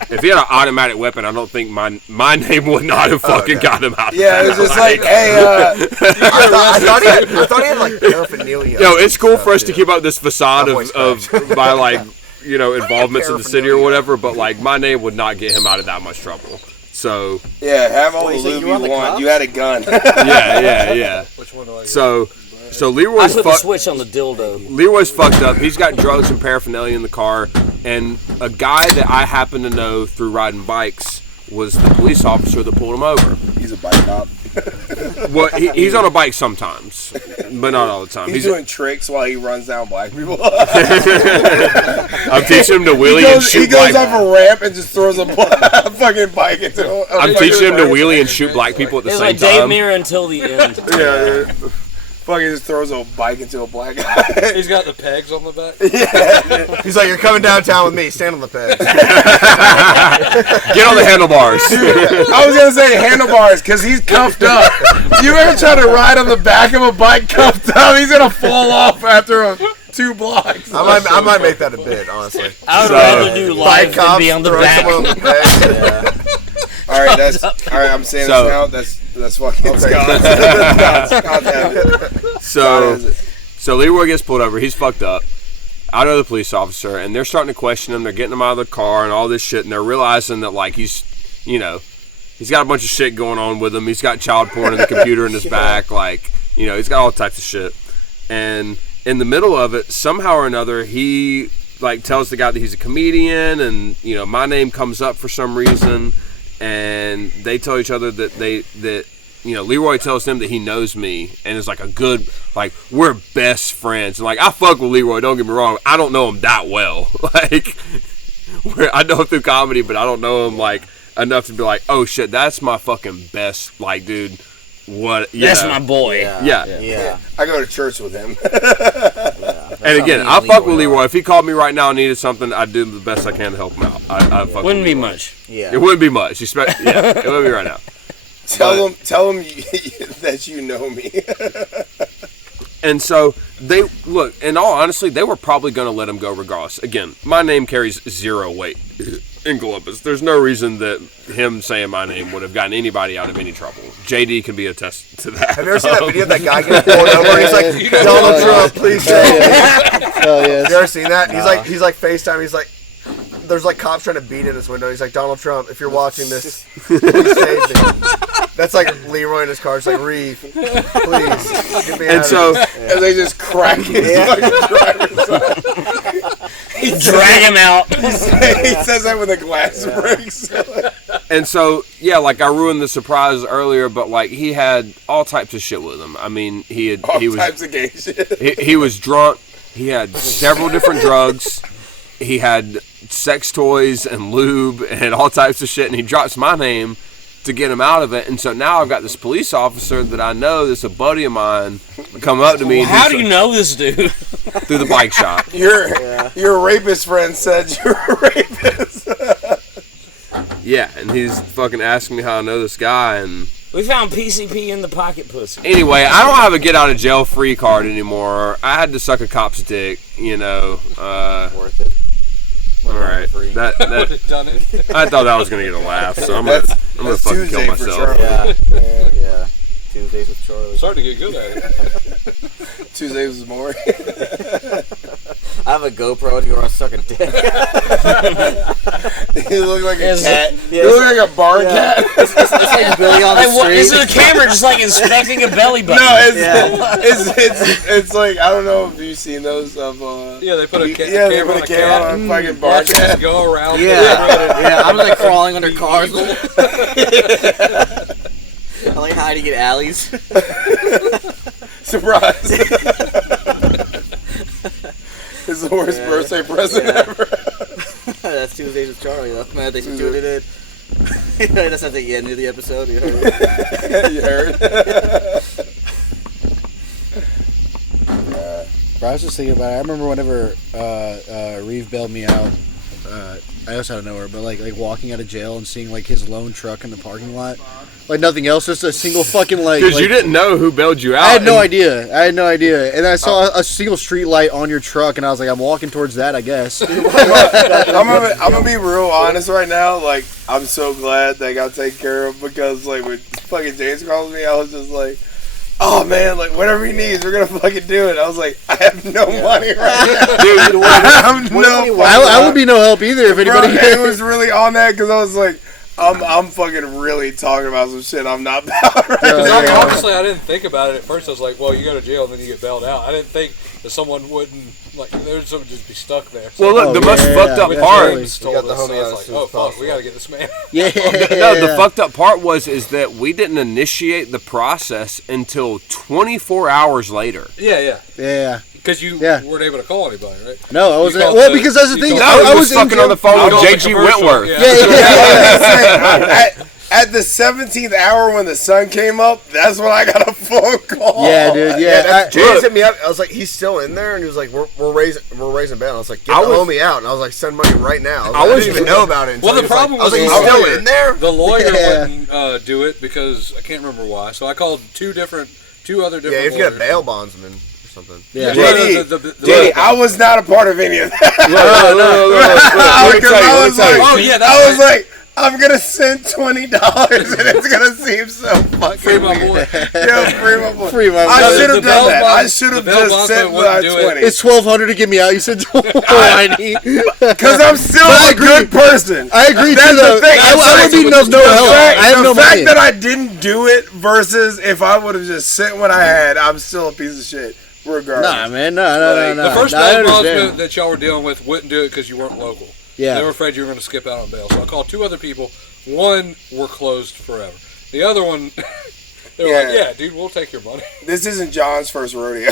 If he had an automatic weapon, I don't think my name would not have fucking got him out. Yeah, it was just like, hey, I thought he had like paraphernalia. Yo, it's cool for us to too. keep up this facade That of my like involvements in the city or whatever, but like my name would not get him out of that much trouble. So yeah, have all the Wait, so lube you you were the want. cops? You had a gun. yeah. Which one do I get? So I Leroy's put the Switch on the dildo. Leroy's fucked up. He's got drugs and paraphernalia in the car, and a guy that I happen to know through riding bikes was the police officer that pulled him over. He's a bike cop. Well, he's on a bike sometimes, but not all the time. He's doing tricks while he runs down black people. I'm teaching him to wheelie and shoot he goes black. off a ramp and just throws a fucking bike into him. I'm teaching him to wheelie and shoot black people at the It's same like Dave time. Mirra until the end. Yeah, dude. Fucking just throws a bike into a black guy. He's got the pegs on the back. He's like, you're coming downtown with me. Stand on the peg. Get on the handlebars. I was gonna say handlebars because he's cuffed up. You ever try to ride on the back of a bike cuffed up? He's gonna fall off after 2 blocks. I might make that a bit, honestly. I would So- rather do Bike live than cops be on the throw back. someone on the peg. All right, I'm saying So- this now. That's fucking Okay. Scott. Scott had it. So Leroy gets pulled over. He's fucked up. I know the police officer, and they're starting to question him. They're getting him out of the car and all this shit, and they're realizing that like he's got a bunch of shit going on with him. He's got child porn in the computer in his back, like he's got all types of shit. And in the middle of it, somehow or another, he like tells the guy that he's a comedian, and my name comes up for some reason, and they tell each other that Leroy tells them that he knows me and is like a good, like, we're best friends. And like, I fuck with Leroy, don't get me wrong. I don't know him that well. Like, I know him through comedy, but I don't know him like enough to be like, oh shit, that's my fucking best, like, dude. What? That's my boy. Yeah. I go to church with him. And again, I fuck with Leroy. If he called me right now and needed something, I'd do the best I can to help him out. I fuck Wouldn't with be Leroy. much. Yeah. It wouldn't be much. It wouldn't be right now. Tell him that you know me. And so they look. In all honesty, they were probably going to let him go regardless. Again, my name carries 0 weight in Columbus. There's no reason that him saying my name would have gotten anybody out of any trouble. JD can be a test to that. Have you ever seen that video of that guy getting pulled over? He's like, Donald Trump, please save me. Oh yes. You ever seen that? He's like FaceTime. He's like, there's like cops trying to beat in his window. He's like, Donald Trump, if you're watching this, please save me. That's like Leroy in his car. It's like, Reeve, please get me out And so, of this. And they just crack his fucking driver's side. Drag him out. He says that when the glass breaks. and so, yeah, like I ruined the surprise earlier, but like he had all types of shit with him. I mean, he was types of gay shit. he was drunk. He had several different drugs. He had sex toys and lube and all types of shit, and he drops my name to get him out of it. And so now I've got this police officer that I know, that's a buddy of mine, come up to me. and How he's do you like, know this dude? through the bike shop. Your rapist friend said you're a rapist. Yeah, and he's fucking asking me how I know this guy. And We found PCP in the pocket pussy. anyway, I don't have a get out of jail free card anymore. I had to suck a cop's dick, Worth it. All right, that Done it. I thought that was gonna get a laugh, so I'm gonna That's fucking kill Tuesday for myself. sure. Yeah. Tuesdays with Charlie. Starting to get good at it. Tuesdays was more. I have a GoPro to go around sucking dick. He looked like a Is cat. it- He looked like a barn cat. It's like Billy on the Hey, what, street. is the camera just like inspecting a belly button? No, it's like, I don't know if you've seen those of Yeah, they put a they camera put on a a camera cat. on a fucking barn Watch it cat. just go around. Yeah, I'm like crawling under cars. I like hiding in alleys. Surprise! It's the worst birthday present ever. That's Tuesdays with Charlie. That's mad they should tune it in. That's at the end of the episode. You heard it. You heard? But I was just thinking about it. I remember whenever Reeve bailed me out. I also out of nowhere, but like walking out of jail and seeing like his lone truck in the parking lot like nothing else, just a single fucking light. Because you didn't know who bailed you out. I had no idea. And then I saw a single street light on your truck, and I was like, I'm walking towards that, I guess. I'm gonna be real honest right now. Like, I'm so glad they got taken care of because, like, when fucking James called me, I was just like, oh man, like whatever he needs, we're gonna fucking do it. I was like, I have no money right now. Dude, I would be no help either if anybody. It was really on that because I was like, I'm fucking really talking about some shit I'm not about right now. Honestly, I didn't think about it at first. I was like, well, you go to jail and then you get bailed out. I didn't think that someone wouldn't, like, there's someone just be stuck there. So, well, look, the most fucked up part. We got the homie out as soon as possible. We gotta get this man. No, the fucked up part is that we didn't initiate the process until 24 hours later. Yeah. Because you weren't able to call anybody, right? No, I wasn't. Well, because that's the thing. I was fucking on the phone with JG Wentworth. At the 17th hour when the sun came up, that's when I got a phone call. Yeah, dude. Yeah, James hit me up. I was like, he's still in there, and he was like, we're raising bail. I was like, get the homie out, and I was like, send money right now. I didn't even know about it. Well, the problem was he's still in there. The lawyer wouldn't do it because I can't remember why. So I called two other different. Yeah, you have to get a bail bondsman. Something. Yeah, JD, I was not a part of any of that. I was like, I'm gonna send $20 and it's gonna seem so fucking free my boy. Free my boy. Free my boy. I should have done that. I should have just sent my 20. It's $1,200 to get me out. You said because I'm still a good person. I agree too. Though I would be no help. I have no money. The fact that I didn't do it versus if I would have just sent what I had, I'm still a piece of shit. Regardless. Nah, man, no. The first bail bondsman that y'all were dealing with wouldn't do it because you weren't local. Yeah. They were afraid you were going to skip out on bail. So I called two other people. One were closed forever. The other one, they were like, yeah, dude, we'll take your money. This isn't John's first rodeo.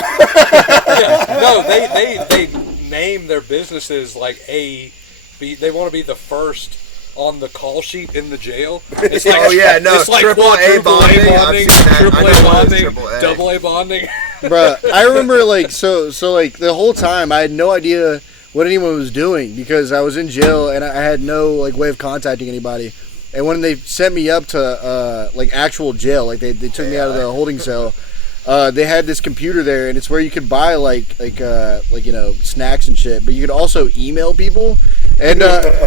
No, they name their businesses like they want to be the first on the call sheet in the jail. It's like, it's like triple A bonding, triple A bonding, AAA. double A bonding. Bruh, I remember so like the whole time I had no idea what anyone was doing because I was in jail and I had no like way of contacting anybody. And when they sent me up to like actual jail, like they took me out of the holding cell, they had this computer there and it's where you could buy like you know snacks and shit, but you could also email people. And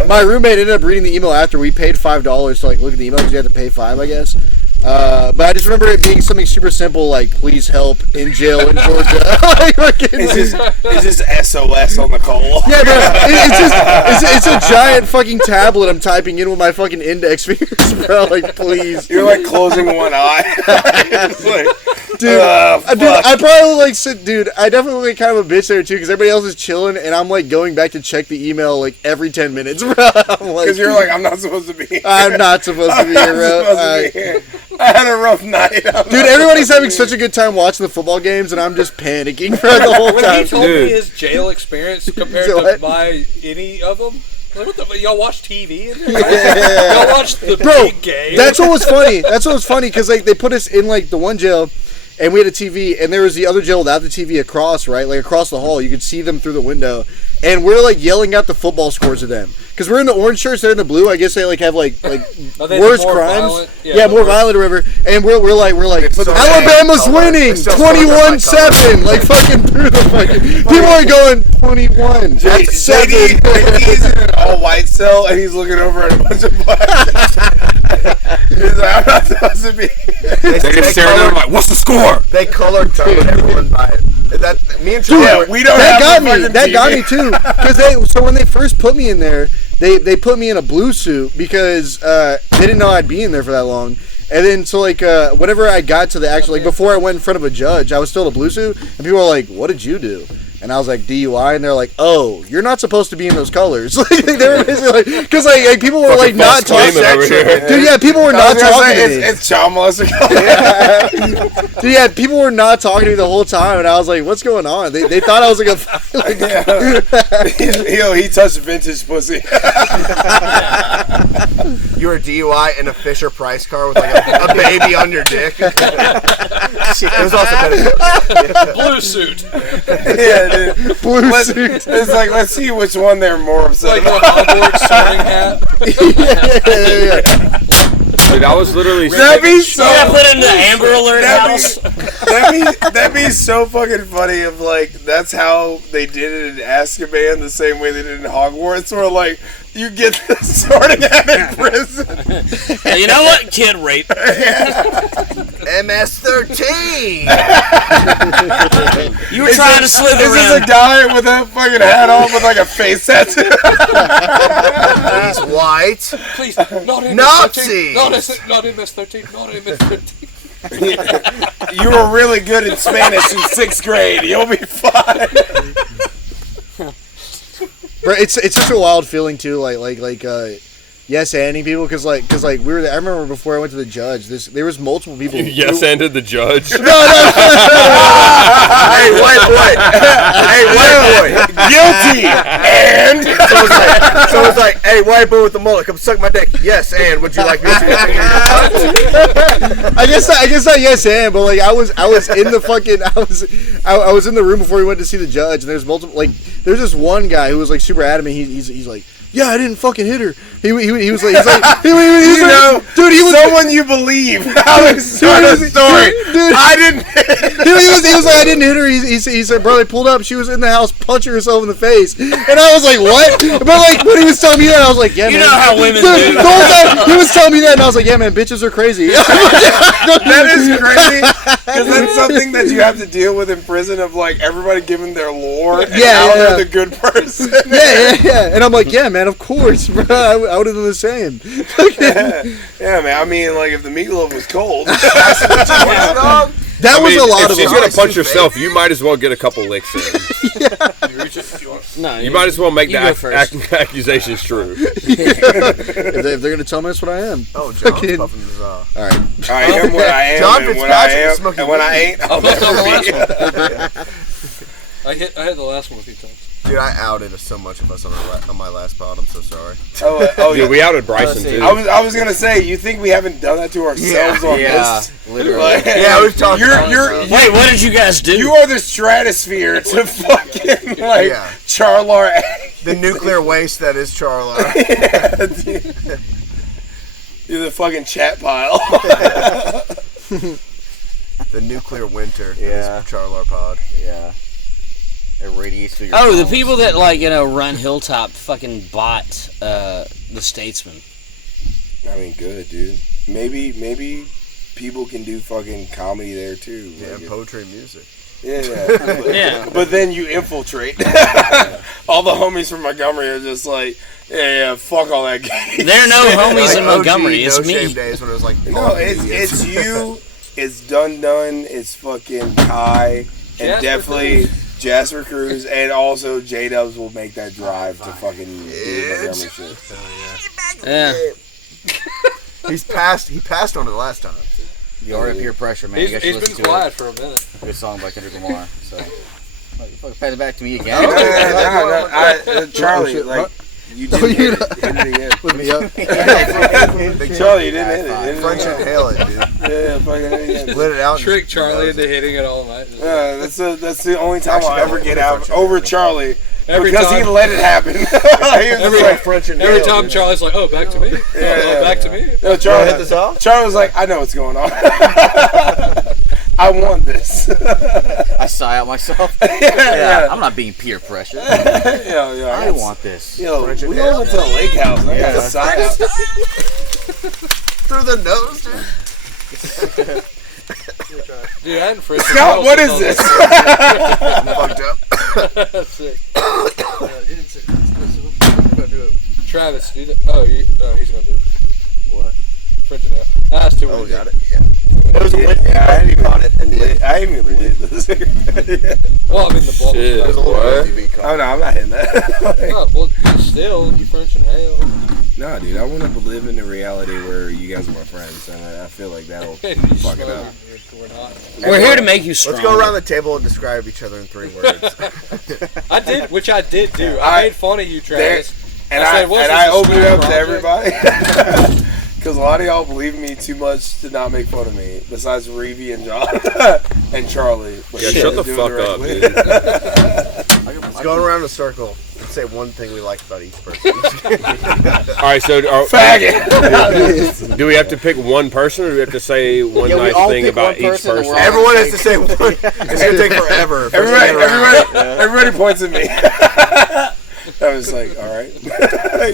my roommate ended up reading the email after. We paid $5 to like look at the email because you had to pay $5, I guess. But I just remember it being something super simple like "Please help in jail in Georgia." It's just SOS on the call. Yeah, bro. It's a giant fucking tablet I'm typing in with my fucking index fingers, bro. Like, please. You're like closing one eye. It's like, dude, I probably like said, dude, I definitely kind of a bitch there too because everybody else is chilling and I'm like going back to check the email like every 10 minutes, bro. Because you're like, I'm not supposed to be here. I'm not supposed to be here, bro. I had a rough night. Dude, everybody's having such a good time watching the football games, and I'm just panicking for the whole time. When he told me his jail experience compared to any of them, like, what the, y'all watch TV in there? Y'all watch the big game? That's what was funny. Because like they put us in like the one jail, and we had a TV, and there was the other jail without the TV across, right? Like across the hall, you could see them through the window, and we're like yelling out the football scores to them. Because we're in the orange shirts, they're in the blue. I guess they like have like worse crimes. More violent or whatever. And we're like Alabama's winning 21-7. Like fucking through the fucking people are going 21-7. He's in an all white cell and he's looking over at a bunch of black. He's like, I'm not supposed to be. They're just staring at him like, what's the score? They colored everyone by it. Me and Charlar, we don't that got me too. Because when they first put me in there, they put me in a blue suit because they didn't know I'd be in there for that long. And then so like whenever I got to the actual like before I went in front of a judge, I was still in a blue suit, and people were like, "What did you do?" And I was like, DUI, and they're like, "Oh, you're not supposed to be in those colors." Like they were basically like, because like people were like not talking. Dude, yeah, people were not talking to me. It's child molester. Dude, yeah, people were not talking to me the whole time, and I was like, "What's going on?" They thought I was like he touched vintage pussy. You were DUI in a Fisher Price car with like a baby on your dick. It was also kind of blue suit. Yeah, dude. Blue suit. It's like, let's see which one they're more upset about. Like a Hogwarts sorting hat. Yeah. Dude, I was literally. That'd be so. You gotta put it in the Amber Alert That'd house. that'd be so fucking funny if like that's how they did it in Azkaban, the same way they did in Hogwarts, where like you get the sorting out in prison. You know what? Kid rape. MS-13. You were trying to slither Is this around. a guy with a fucking hat on with like a face tattoo? He's white. Please, not in Nazi. MS-13. Not in MS-13. Not in MS-13. You were really good in Spanish in 6th grade. You'll be fine. Bro, it's such a wild feeling too, like yes anding people, because we were there. I remember before I went to the judge, there was multiple people. Yes, ended the judge. Hey, white boy. Hey, white boy. Guilty. And So it's like, hey, white boy with the mullet, come suck my dick. Yes, and would you like me to? I guess not yes and, but like I was in the fucking I was in the room before we went to see the judge, and there's multiple, like there's this one guy who was like super adamant. He's like, yeah, I didn't fucking hit her. He was like, dude, he was someone you believe. How is the story? Dude, I didn't. he was like, I didn't hit her. He said, bro, they pulled up. She was in the house punching herself in the face. And I was like, what? But like, when he was telling me that, I was like, yeah, You man. know how women Dude, do. the whole time he was telling me that, and I was like, yeah, man, bitches are crazy. That is crazy because that's something that you have to deal with in prison, of like everybody giving their lore and how they're the good person. Yeah. And I'm like, yeah, man, of course, bro. I would have done the same. Yeah, man. I mean, like if the meatloaf was cold. That was a lot if of she's it. gonna punch herself, you might as well get a couple licks in. No, You might as well make you the go first. accusations true. If they're gonna tell me that's what I am. Oh, John's Fucking- puffing his All right. I am what I am, John and when I Fitzpatrick is am, smoking and when I weed. ain't, I'll never be. I hit the last one a few times. Dude, I outed so much of us on my last pod. I'm so sorry. Oh, yeah. Dude, we outed Bryson too. I was gonna say, you think we haven't done that to ourselves on this? literally. Like, Yeah, we've talked about it. Wait, what did you guys do? You are the stratosphere to fucking like Yeah. Charlar. The nuclear waste that is Charlar. You're the fucking chat pile. The nuclear winter. Yeah. Is Charlar pod. Yeah. It radiates through your Oh, the palms. people that run Hilltop fucking bought the Statesman. I mean, good, dude. Maybe people can do fucking comedy there too. Yeah, Like, poetry and music. yeah. Yeah. But then you infiltrate. All the homies from Montgomery are just like, yeah, fuck all that game. There are no homies in Like Montgomery. OG, It's no me. shame days when it was like. No, it's you, it's Dun Dun, it's fucking Kai, and Jasper definitely Jasper Cruz, and also J Dubs will make that drive to fucking do the Montgomery shit. Yeah. He passed on it last time. You are peer pressure, man. He's you guys should been listen to quiet it. for a minute. Good song by Kendrick Lamar. So, like, fuck, pass it back to me No, again. Charlie, like, you didn't hit it again. Put me up. Big Charlie, you didn't hit it. French inhale it, dude. Yeah, fucking hit it again. Let it out. and Trick just Charlie knows into it. hitting it all night. That's the only time Actually, I'll ever no, get French out over inhale. Charlie. Every Because he time- let it happen. He was Every- like, French inhale. Every time Charlie's like, "Oh, back to me. Yeah, Back to me." no, Charlie hit this off? Charlie was like, I know what's going on. I want this. I sigh out myself. yeah. I'm not being peer pressured. Yeah. I want this. Yo, French we inhale. all went to the lake house. I got the sign out. Through the nose, dude. Dude, I hadn't French. Scott, what is this? I'm fucked up. That's it. Travis, do that. Oh, he's gonna do it. What? French and that's too Oh, early. got it. Yeah. It was a lit. I didn't even lit. I didn't even lit this. Well, I mean the ball. Shit, Was boy. Oh no, I'm not hitting that. oh, well, still, you French and hell. No, dude, I want to live in a reality where you guys are my friends, and I feel like that'll fuck it up. We're not. We're here to make you strong. Let's go around the table and describe each other in 3 words. I did, which I did do. I made fun of you, Travis. And I I, said, "What's and this, I a opened it school up to project?" everybody. Because a lot of y'all believe me too much to not make fun of me, besides Reevy and John and Charlie. But Yeah, shit, shut the do it fuck right up, way. dude. Let's go around the circle. to say one thing we like about each person. All right, so Faggot. do we have to pick one person, or do we have to say one Yeah, we nice all thing pick about one each person and person? we're all- Everyone has to say one. It's gonna take forever. Everybody points at me. I was like, all right.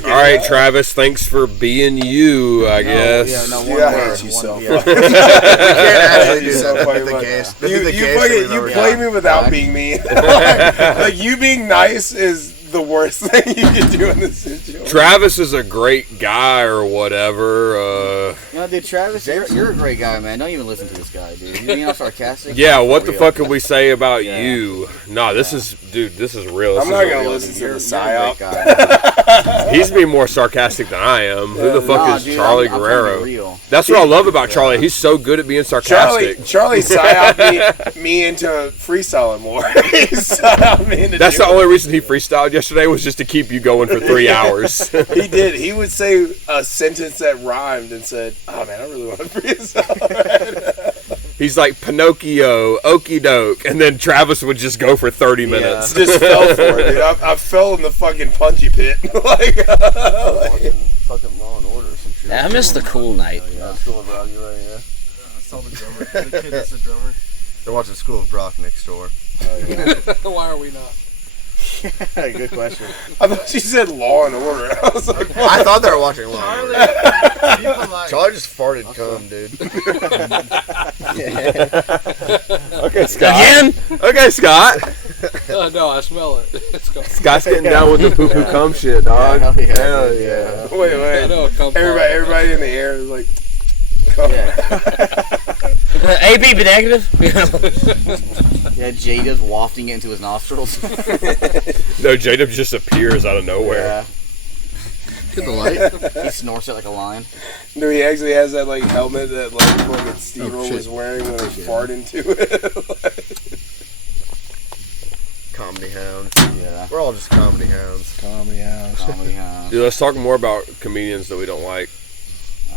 All right, Travis, thanks for being you, I guess. Yeah, no, Dude, one I word. hate you One- so yeah. fucking. We can't actually do So that. fucking The much. gayest. You The gayest thing we've ever play done. me without being me. Like you being nice is the worst thing you can do in this situation. Travis is a great guy or whatever. No, dude, Travis, you're a great guy, man. Don't even listen to this guy, dude. You being all sarcastic. Yeah, what For the real. fuck could we say about Yeah. you? Nah, this is real. This I'm is not a gonna real- listen to You're the a great psyop. guy. He's being more sarcastic than I am. Who the fuck Nah, is dude, Charlie I'm trying to be Guerrero? real. That's what I love about Charlie. He's so good at being sarcastic. Charlie psyoped me into freestyling more. He psyoped me into That's the doing- only reason he freestyled yesterday was just to keep you going for 3 hours. He did. He would say a sentence that rhymed and said, "Oh man, I really want to freestyle." He's like Pinocchio, okey doke, and then Travis would just go for 30 minutes. Just fell for it, dude. I fell in the fucking punji pit. like, Fucking Law and Order or some shit. I miss the cool night. School of Rock, you're right, yeah. I saw the drummer. The kid that's the drummer. They're watching School of Rock next door. Why are we not? Good question. I thought she said Law and Order. I was like, what? I thought they were watching Law and Order. Charlie just farted cum, dude. Okay, Scott. Again? Okay, Scott. No, I smell it. It's going. Scott's getting down with the poo poo cum shit, dog. Hell yeah, Hell dude, yeah. Wait. I know it comes. Everybody in the air is like, AB be negative? Yeah, Jada's wafting it into his nostrils. No, Jacob just appears out of nowhere. Yeah. Get the light. He snorts it like a lion. no, he actually has that like helmet that like fucking Steve Oh, shit. was wearing when he farted into it. Comedy hound. Yeah. We're all just comedy hounds. Comedy house. Comedy hound. Dude, let's talk more about comedians that we don't like.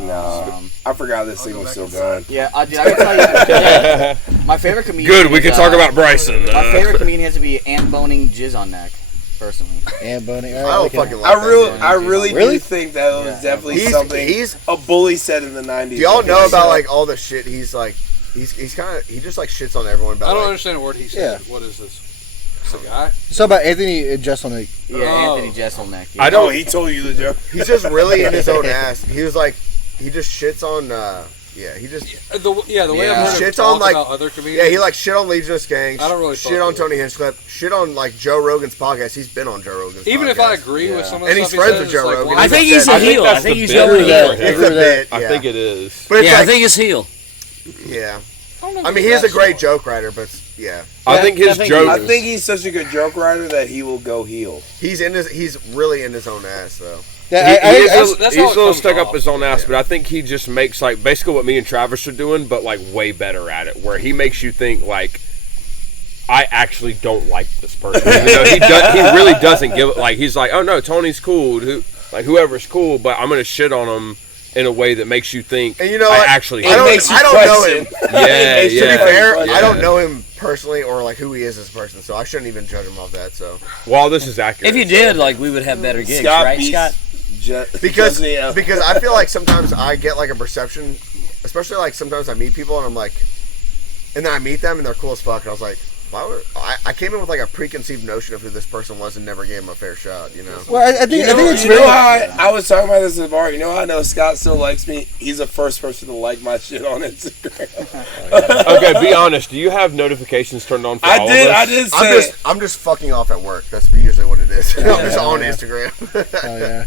No, I forgot this thing was still going. Yeah, dude, I can tell you. My favorite comedian. Good, we is, can talk about Bryson. My favorite comedian has to be ant boning jizz on neck, personally. And boning. I don't fucking like I really Really? do think that was Yeah. definitely He's- something he's- a bully said in the 90s. Do y'all know about like all the shit he's like? He's kind of he just like shits on everyone I about. don't Like, understand a word he said. What is this? It's a guy. So about Anthony Jeselnik. Yeah, Oh. Anthony Jeselnik. Yeah. I Oh, don't. he told you the joke. he's just really in his own ass. He was like, he just shits on. He just The way Yeah. I've heard him Shits talk on, like- about other comedians. yeah he like shit on Legion of Skanks. I don't really shit fuck on with Tony Hinchcliffe. Shit on like Joe Rogan's podcast. He's been on Joe Rogan's. Even podcast. if I agree with some of the And he's stuff he friends says, with Joe it's like, Rogan. why I is think it he's that- a heel. I that's think the he's bit. over the heel. it's Agree a with that. bit. Yeah. I think it is. But it's Yeah, I like, think it's heel. yeah. don't know if I mean, it's he's a that great strong. joke writer, but yeah, I think his I think jokes. I think he's such a good joke writer that he will go heel. he's really in his own ass though. Yeah, He, I, he is I, a, that's how he's it a little comes stuck up off. his own ass, but I think he just makes like basically what me and Travis are doing, but like way better at it. Where he makes you think like, I actually don't like this person. Even though he really doesn't give it. Like he's like, oh no, Tony's cool. Whoever's cool, but I'm gonna shit on him in a way that makes you think. And you know I what? actually. I hate don't, him. makes you I don't know question. him. Yeah, To be yeah. fair, yeah. I don't know him personally or like who he is as a person, so I shouldn't even judge him off that. So Well, this is accurate. If you did, like, we would have better gigs, Scott right, beats Scott? because yeah. because I feel like sometimes I get like a perception, especially like sometimes I meet people and I'm like, and then I meet them and they're cool as fuck, and I was like, why would I came in with like a preconceived notion of who this person was and never gave him a fair shot, you know? well, I think it's you know very. how I was talking about this at the bar. You know how I know Scott still likes me? He's the first person to like my shit on Instagram. Okay, be honest. Do you have notifications turned on for all of us? I did say I'm just fucking off at work. That's usually what it is. I'm just on Instagram. Oh yeah.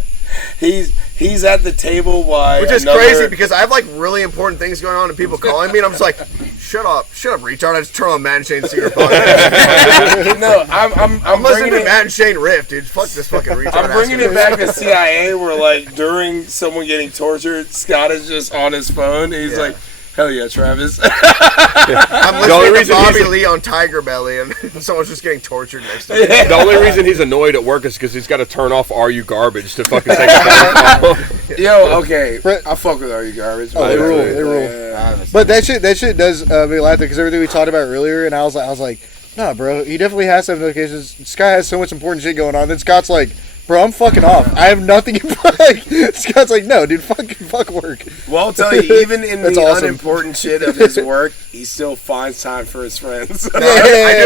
he's at the table while Which is crazy because I have like really important things going on and people calling me and I'm just like, shut up, retard. I just turn on Matt and Shane's secret podcast. no, I'm I'm listening bringing to it. Matt and Shane riff, dude. Fuck this fucking retard. I'm bringing asking it back to CIA where like during someone getting tortured, Scott is just on his phone. And he's Yeah. like, "Hell yeah, Travis." I'm The only listening to reason Bobby he's- Lee on Tiger Belly and someone's just getting tortured next to me. The only reason he's annoyed at work is because he's got to turn off "Are You Garbage" to fucking take a phone call. Yo, okay, Brett- I fuck with Are You Garbage. Oh, they rule. Yeah. They rule. Yeah. But that shit does make me laugh because everything we talked about earlier, and I was like, nah, bro, he definitely has to have notifications. This guy has so much important shit going on. Then Scott's like, bro, I'm fucking off. I have nothing. Like, Scott's like, no, dude, fuck work. Well, I'll tell you, even in That's the awesome. unimportant shit of his work, he still finds time for his friends. I do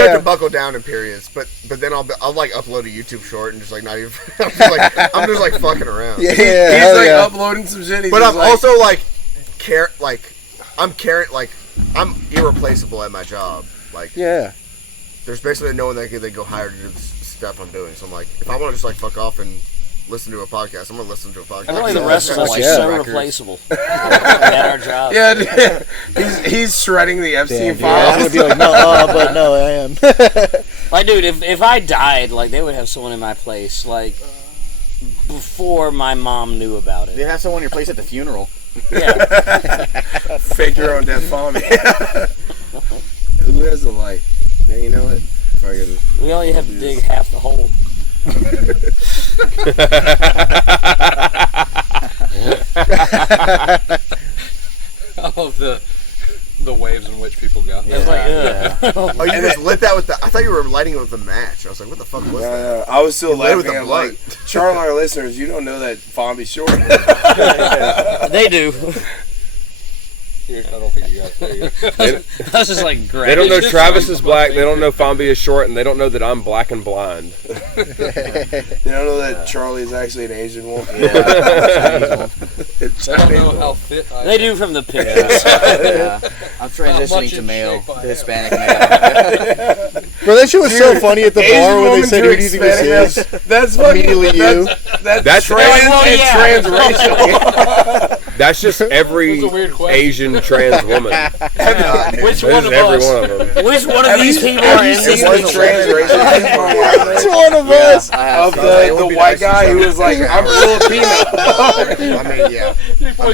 have to buckle down in periods, but then I'll like upload a YouTube short and just like not even. I'm just like fucking around. Yeah, He's like uploading some shit. He's But just I'm like, also I'm irreplaceable at my job. Like, yeah. there's basically no one that they go hire to do the stuff I'm doing. So I'm like, if I want to just like fuck off and listen to a podcast, I'm gonna listen to a podcast. I feel like the rest of us are Yeah. so replaceable at our job. yeah, dude. He's shredding the Epstein I'm files. gonna be like, no, but no, I am. Like, dude, if I died, like, they would have someone in my place, like, before my mom knew about They it. have someone in your place at the funeral. Yeah. Fake your own death for me. Who has the light? Yeah, you know what? Fucking. We only have to dig half the hole. I love the waves in which people got It's there. like, Oh, you just lit that with the. I thought you were lighting it with a match. I was like, what the fuck was that? I was still You lit with laughing the at blood. like Charlar listeners. You don't know that Fonby's short. they do. I don't think you got there yet. I was just like, great. They don't know Travis is black. They don't know Fonby is short, and they don't know that I'm black and blind. You don't know that Charlie is actually an Asian wolf. I don't know how fit I am. They do from the pictures. Yeah. I'm How much transitioning to in male, shape I to am. Hispanic male. Bro, that shit was so funny at the Asian bar when they woman said, to who do you think this Hispanic is? That's fucking Immediately you. That's trans Well, and yeah. transracial. That's just every That's a weird question. Asian trans woman. Which That one is of every us? one of them. Which one of these people are in this Seen the transracial Which one of us? of It would the be white nice guy to who was like, I'm Filipino. I mean, yeah. Or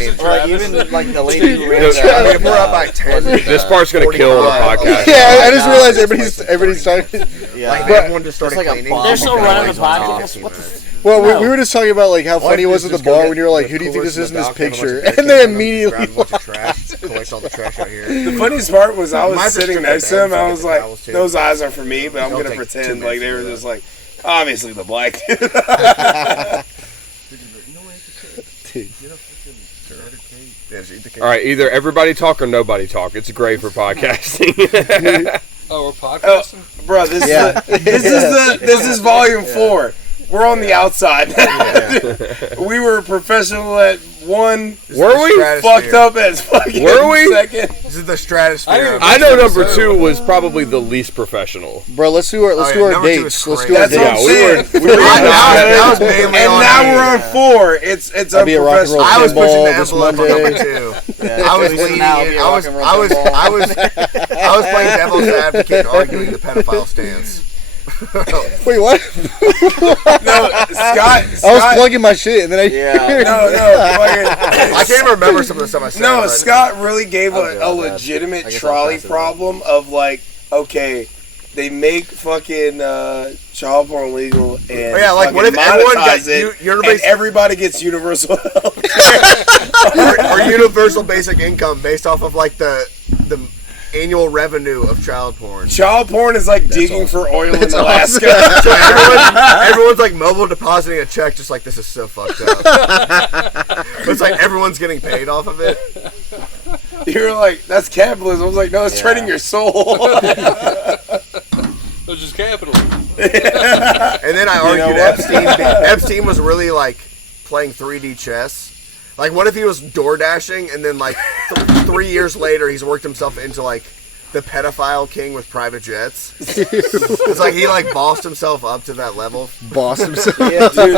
even like the lady who ran Dude, I mean, if we're up by 10. This part's gonna kill the podcast. Yeah, I just realized everybody's talking. Like, Yeah. everyone just started It's like a cleaning. bomb. They're still running the Like, podcast. What the Well, we were just talking about like how funny it was at the Just go bar get when you were like, the "Who do you think this coolers is in this and the balcony, picture?" a bunch of And they grab immediately a bunch of trash, collect all the trash out here. The funniest part was I was My sitting prescription next to him. I beds, was I like, get the towels, too. those eyes are for me, but I'm Don't gonna take 2 pretend minutes like they to were do just that. like, obviously the black dude. Yeah, just eat the cake. All right, either everybody talk or nobody talk. It's great for podcasting. Oh, we're podcasting? Bro, this Yeah. this is volume 4. We're on the outside. We were professional at 1, Were we? fucked up as fucking Were we? 2nd. This is the stratosphere. I know number 2 was probably the least professional. bro, let's do our number 2 is dates. Let's do our That's what I'm dates. saying. we were That was mainly And on now me. we're on 4. It's I'll be a rock and roll unprofessional. I was pushing the pinball this envelope on number Monday. 2. I was leaning in. I was playing devil's advocate, arguing the pedophile stance. Wait, what? No, Scott. I was plugging my shit, and then I. Yeah. No, I can't even remember some of the stuff I said. No, but- Scott really gave I'll do a all that. legitimate I guess I'll trolley pass it problem of like, okay, they make fucking child porn legal and yeah, like, what if fucking everyone monetize got it, you're and basically- everybody gets universal health? or universal basic income based off of like the annual revenue of child porn. Child porn is like digging for oil in Alaska. So everyone's like mobile depositing a check, just like, this is so fucked up. But it's like everyone's getting paid off of it. You're like, that's capitalism. I was like, no, it's trading your soul. It's just capitalism. And then I argued Epstein was really like playing 3D chess. Like, what if he was door dashing and then like 3 years later he's worked himself into like the pedophile king with private jets? It's like he like bossed himself up to that level. Boss himself. Yeah, dude.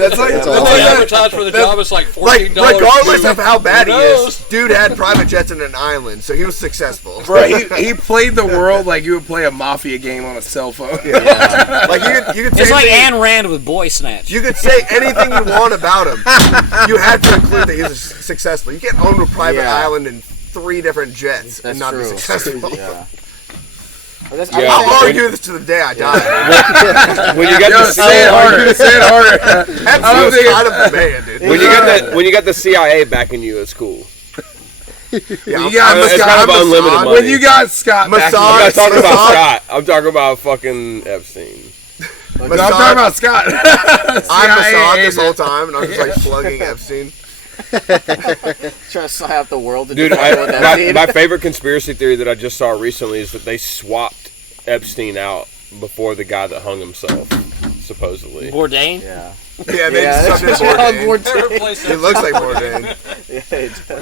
That's like, When they advertise for the job, it's like $14. Like, regardless of how bad he Who is, knows? dude had private jets in an island, so he was successful. bro, he played the world like you would play a mafia game on a cell phone. Like you could say It's like anything- Ayn Rand with Boy Snatch. you could say anything you want about him. You have to include that he's successful. You can't own a private island and 3 different jets and That's not true. be successful. Yeah. But that's, Yeah. I'll argue this to the day I die. When you got Yo, the say it harder. Say it harder. Epstein was kind of the man, dude. when you got the CIA backing you, it's cool. Yeah, You got it's Scott. kind of unlimited money. When you got Scott back, I'm not talking about Massage. Scott. I'm talking about fucking Epstein. I'm talking about Scott. I'm Mossad this CIA whole time, and I'm just like plugging Epstein. Trying to sign out the world. To Dude, define what that means. my favorite conspiracy theory that I just saw recently is that they swapped Epstein out before the guy that hung himself, supposedly. Bourdain? Yeah. Yeah, they Yeah, just subbed in Bourdain. He looks like Bourdain.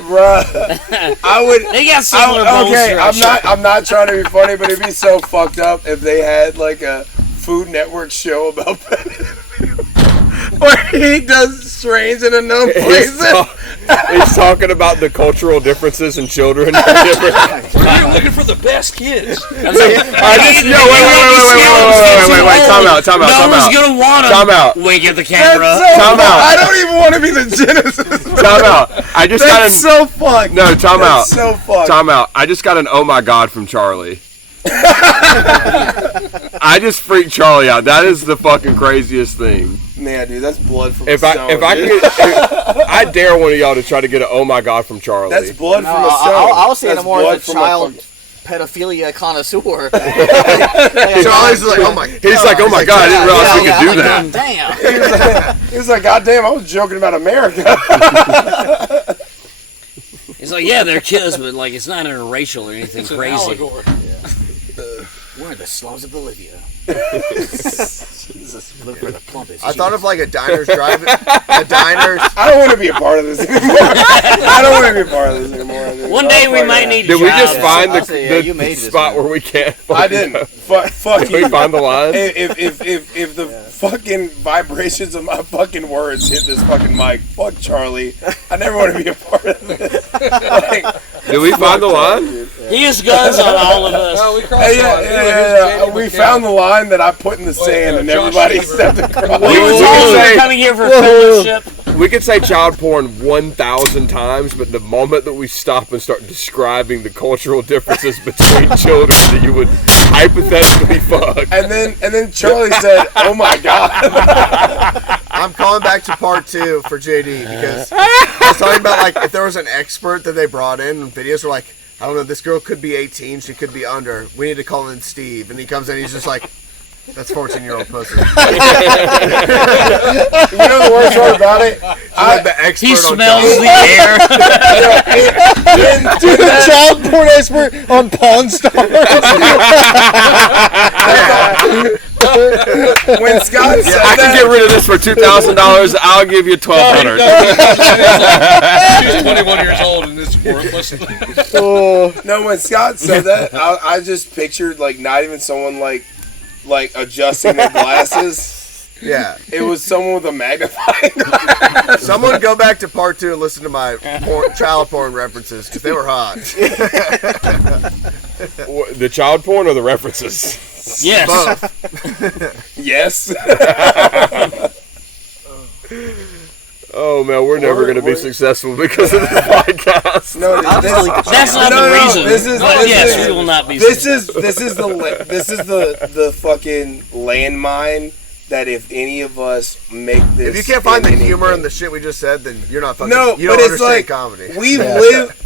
Bruh, I would. They got similar bones Okay, structure. I'm not trying to be funny, but it'd be so fucked up if they had like a Food Network show about where he does strange and unknown places. He's talking about the cultural differences in children. We're looking for the best kids. Wait, time out. No one's gonna want him. Time out. Wink at the That's camera. so Time fucked. out. I don't even want to be the genesis. Time out. I just got That's an so fucked. no. Time out. That's so fucked. Time out. I just got an oh my god from Charlie. I just freaked Charlie out. That is the fucking craziest thing. Man, dude, that's blood from If a I stone. if I can dude. get, I dare one of y'all to try to get an oh my god from Charlie. That's blood No, from a stone. I was saying That's it more blood as a from a child fucking- pedophilia connoisseur. Charlie's like, oh my god. He's like, oh my god, I didn't realize we could do that. Damn. He was like, God damn, I was joking about America. It's like, yeah, they're kids, but like it's not interracial or anything It's an crazy. allegory. We're in the slums of Bolivia. Look for the plumpest. I thought of like a diner's drive. A diner's. I don't want to be a part of this anymore. I don't want to be a part of this anymore. dude. One I'm day we fucking might out. need a Did we just job. find I'll say, yeah, you the made this, spot man. where we can't? I didn't. Fuck Did we you. find the line? If the fucking vibrations of my fucking words hit this fucking mic, fuck Charlie. I never want to be a part of this. Like, Did we find the line? He has guns on all of us. No, we crossed hey, the line. yeah. We found the line that I put in the sand, and Josh everybody Weaver. stepped across. We were we told can we say- were coming here for fellowship. We could say child porn 1,000 times, but the moment that we stop and start describing the cultural differences between children that you would hypothetically fuck. And then Charlie said, "Oh my god." I'm calling back to part 2 for JD because I was talking about like if there was an expert that they brought in and videos were like, I don't know, this girl could be 18, she could be under. We need to call in Steve, and he comes in, he's just like, that's 14-year-old pussy. You know the worst part about it? Like the expert He on smells child- the air. Dude, the child porn expert on Pawn Stars. When Scott said I can that, get rid of this for $2,000. I'll give you $1,200. She's 21 years old and it's worthless. no, when Scott said that, I just pictured like not even someone like adjusting their glasses. Yeah. It was someone with a magnifying glass. Someone go back to part 2 and listen to my child porn references because they were hot. The child porn or the references? Yes. Both. Yes. Oh man, we're never going to be successful because of this podcast. No, That's not No, the no, reason. this is- but this yes, is- we will not be. this is the fucking landmine that if any of us make this, If you can't find the in humor anything- in the shit we just said, then you're not fucking. No, you but don't it's understand like comedy.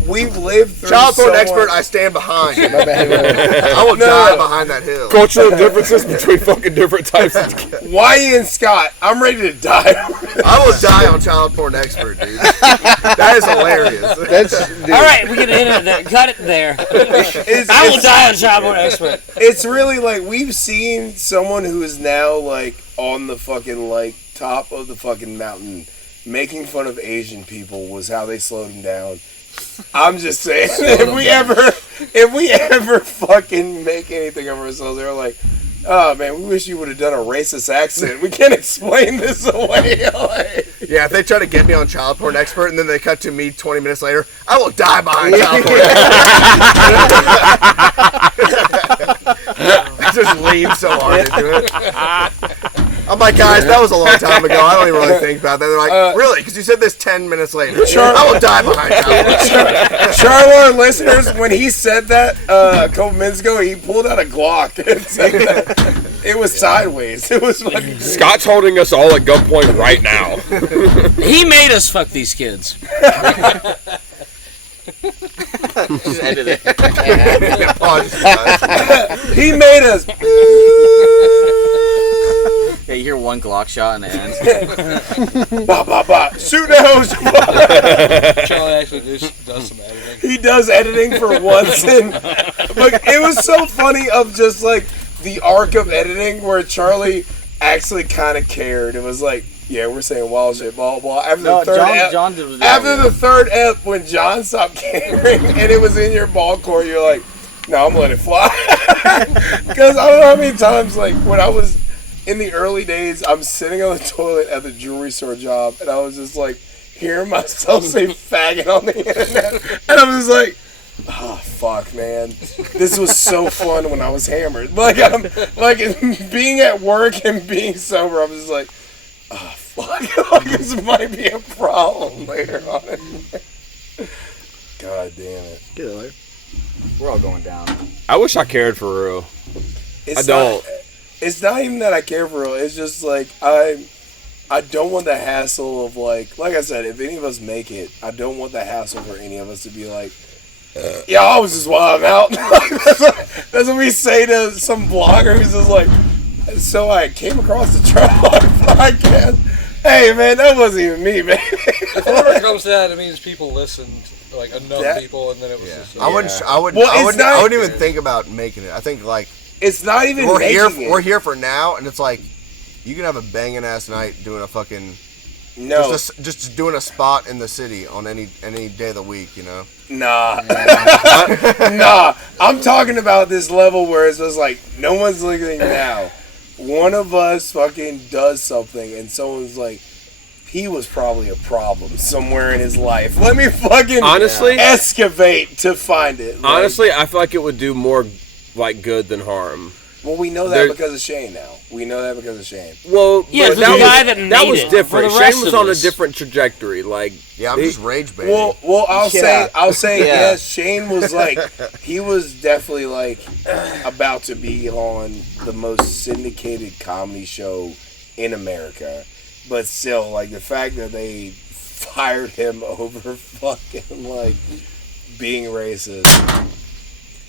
we've lived through Child porn someone- expert, I stand behind. My bad. I will die behind that hill. Cultural differences between fucking different types of kids. Why and Scott, I'm ready to die. I will die on child porn expert, dude. That is hilarious. That's dude. All right, we can end it there. Cut it there. It's, I will it's- die on child porn expert. It's really like we've seen someone who is now like on the fucking like top of the fucking mountain making fun of Asian people was how they slowed him down. I'm just saying if we ever fucking make anything of ourselves, they're like, oh man, we wish you would have done a racist accent. We can't explain this away. Like, Yeah, if they try to get me on child porn expert and then they cut to me 20 minutes later, I will die behind child porn expert. I just lean so hard into it. I'm like, guys, that was a long time ago. I don't even really think about that. They're like, really? Because you said this 10 minutes later. I will die behind child porn expert. Charlar listeners, when he said that a couple minutes ago, he pulled out a Glock. It was sideways. It was fucking. Scott's holding us all at gunpoint right now. He made us fuck these kids. Just edit it. He made us. Yeah, you hear one Glock shot and it ends. Bah, bah, bah. Shoot the hose. Charlie actually does some editing. He does editing for once, and but it was so funny of just like the arc of editing where Charlie actually kind of cared. It was like, yeah, we're saying wild shit, blah blah. After the third ep, John did after the third ep, when John stopped caring and it was in your ball court, you're like, no, I'm letting it fly. Because I don't know how many times, like when I was in the early days, I'm sitting on the toilet at the jewelry store job, and I was just like hearing myself say faggot on the internet, and I'm just like, oh fuck, man, this was so fun when I was hammered. Like I'm like being at work and being sober, I'm just like, oh fuck, like this might be a problem later on. God damn it. Get it, like. We're all going down. I wish I cared for real. I don't. It's not even that I care for real. It's just like I don't want the hassle of like I said, if any of us make it, I don't want the hassle for any of us to be like, yeah, I was just wilding out. That's what we say to some blogger who's just like, so I came across the Charlar podcast. Hey man, that wasn't even me, man. Whenever it comes to that, it means people listened, like enough people, and then it was just. I wouldn't even think about making it. I think like it's not even. We're here for now, and it's like you can have a banging ass night doing a fucking just doing a spot in the city on any day of the week, you know. Nah. Nah. I'm talking about this level where it's just like no one's looking now. One of us fucking does something, and someone's like, he was probably a problem somewhere in his life. Let me fucking excavate to find it. Like, honestly, I feel like it would do more like good than harm. Well, we know that because of Shane now. We know that because of Shane. Well, yeah, but the guy that made was it different. for the rest Shane was of on a us. different trajectory. Like, I'm just rage baiting. Well, I'll say yes. Shane was like, he was definitely like about to be on the most syndicated comedy show in America, but still, like the fact that they fired him over fucking like being racist.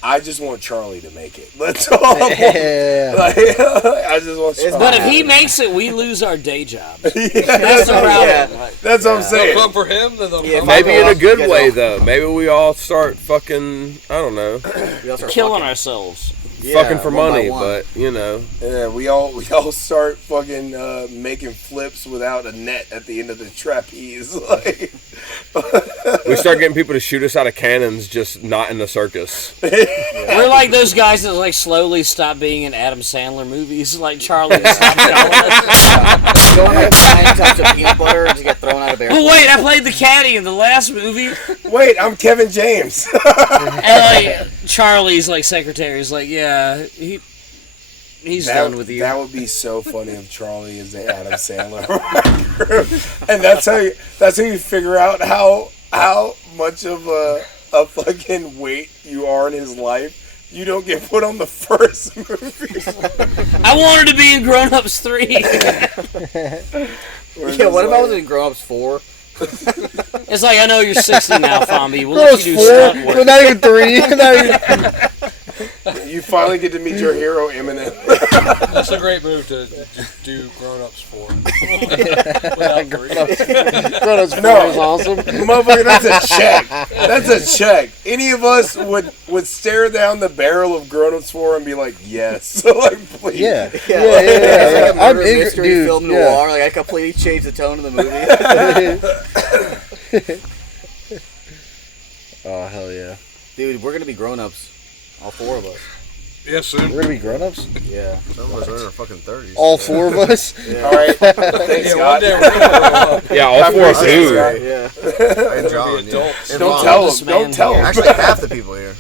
I just want Charlie to make it. That's all. Yeah. Like, I just want Charlie. But if he makes it, we lose our day jobs. Yeah, That's the problem. Like, that's what I'm saying. They'll come for him, then they'll come maybe for in a us. good way though. Maybe we all start fucking. I don't know. killing ourselves. Fucking for one by money, one. but you know. Yeah, we all start fucking making flips without a net at the end of the trapeze. Like, We start getting people to shoot us out of cannons, just not in the circus. We're like those guys that like slowly stop being in Adam Sandler movies, like Charlie stopped calling us. Going like 9 tubs of peanut butter and just get thrown out of airport. Well, wait, I played the caddy in the last movie, wait, I'm Kevin James. and like Charlie's like secretary is like, yeah, he's done with you. That would be so funny if Charlie is the Adam Sandler, and that's how you figure out how much of a fucking weight you are in his life. You don't get put on the first movie. I wanted to be in Grown Ups 3. Yeah, what if I was in Grown Ups 4? It's like, I know you're 60 now, Fombi. We'll let you do stunt work. Not even 3. Not even... You finally get to meet your hero, Eminem. That's a great move to just do grown-ups for. Without grief. Grown-ups 4 is awesome. Motherfucker, that's a check. That's a check. Any of us would stare down the barrel of Grown-Ups 4 and be like, yes. So, like, please. Yeah. It's like a I'm murder eager, mystery dude. film noir. Like I completely changed the tone of the movie. Oh, hell yeah. Dude, we're gonna be grown-ups. All 4 of us. Yes, soon. We're gonna be grown-ups? Yeah. Some of us are in our fucking 30s. All 4 of us? All right. Thanks, Yeah, God. one day we're gonna grow up. Yeah, all 4 of Thanks, you. God. Yeah. And John, Be adults. And Don't Mom. tell This him. man Don't tell here. him. Actually, half the people here.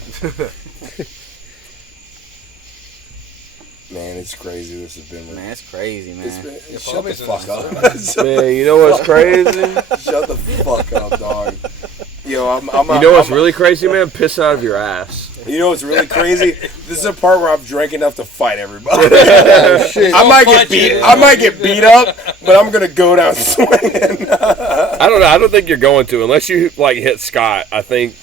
Man, it's crazy. This has been. Man, it's crazy, man. It's been Yeah, shut the Pommy's in fuck his up. Man, you know what's crazy? Shut the fuck up, dog. Yo, You know what's really crazy, man? Piss out of your ass. You know what's really crazy? This is a part where I've drank enough to fight everybody. Oh, shit. I might fight you. get beat up, but I'm gonna go down swinging. I don't know. I don't think you're going to unless you like hit Scott. I think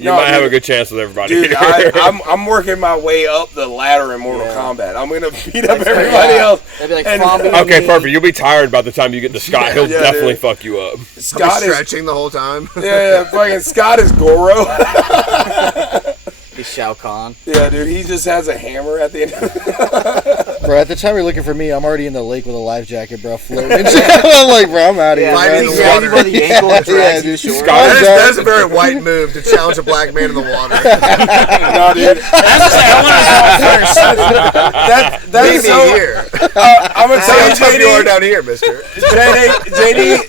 You might have a good chance with everybody. Dude, I'm working my way up the ladder in Mortal Kombat. I'm gonna beat up everybody else. They'd be like, And- Okay, perfect. You'll be tired by the time you get to Scott. He'll Yeah, definitely dude. fuck you up. Scott is stretching the whole time. yeah, fucking Scott is Goro. He's Shao Kahn. Yeah, dude, he just has a hammer at the end. Bro, at the time you're looking for me, I'm already in the lake with a life jacket, bro, floating. I'm like, bro, I'm out of here. Right bro. in the Grabs you by the ankle and drags you dude. short. That is a very white move to challenge a black man in the water. No, dude, that's so. here. I'm gonna tell you, How tough you are JD, down here, mister. JD,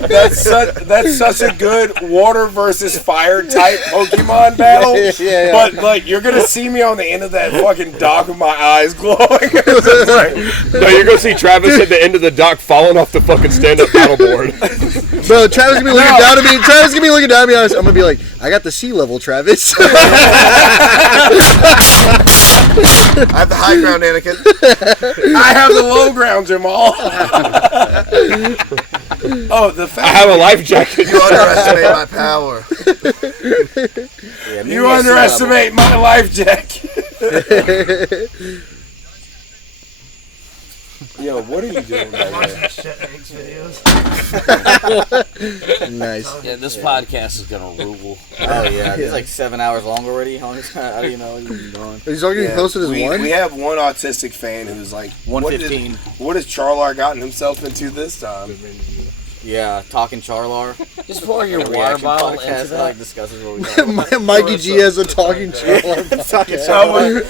that's such a good water versus fire type Pokemon battle. Yeah. But like, you're gonna see me on the end of that fucking dock with my eyes glowing. It's just like, No, you're gonna see Travis at the end of the dock falling off the fucking stand-up paddleboard. Bro, Travis gonna be looking down at me. Travis gonna be looking down at me. I'm gonna be like, I got the sea level, Travis. I have the high ground, Anakin. I have the low ground, Jamal. Oh, the I fact have a life jacket. You underestimate my power. Yeah, you underestimate my life jacket. Yo, what are you doing back there? Nice. Yeah, this podcast is gonna rule. Oh yeah, it's like 7 hours long already. How do you know? You've been going. He's already Yeah, posted his one. we have one autistic fan who's like, 115. What has Charlar gotten himself into this time? Yeah, talking Charlar. Just pour your water Reaction bottle into podcast that that. like discusses what we talk about. Mikey G has a talking Charlar. Talking I Charlar.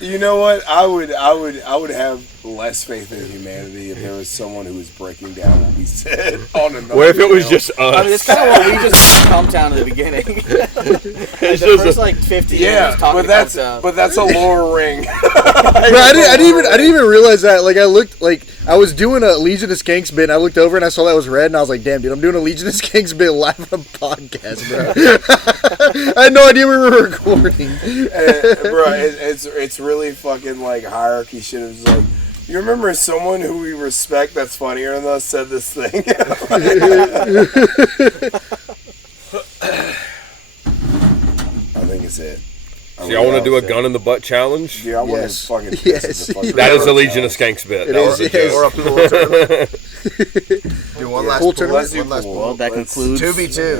would, you know what? I would have less faith in humanity if there was someone who was breaking down what we said on another. What if it was show. just I mean, it's us? kind of what we just come down to the beginning. It's The just first like 50 Yeah, minutes talking but about that's a lower ring. Bro, I didn't even realize that. Like, I looked, like, I was doing a Legion of Skanks bit, and I looked over and I saw that was red, and I was like, damn, dude, I'm doing a Legion of Skanks bit live on a podcast, bro. I had no idea we were recording. Bro, it's really fucking like hierarchy shit. It was like, you remember someone who we respect that's funnier than us said this thing? I think it's it. So y'all want to do a gun in the butt challenge? Dude, I want Yes. to fucking piss Yes. the fucking That is the challenge. Legion of Skanks bit. It That is, was a yes. joke. Or a pool tournament. Do one last Pool pool. tournament? One last pool. Well, that Let's- concludes 2v2.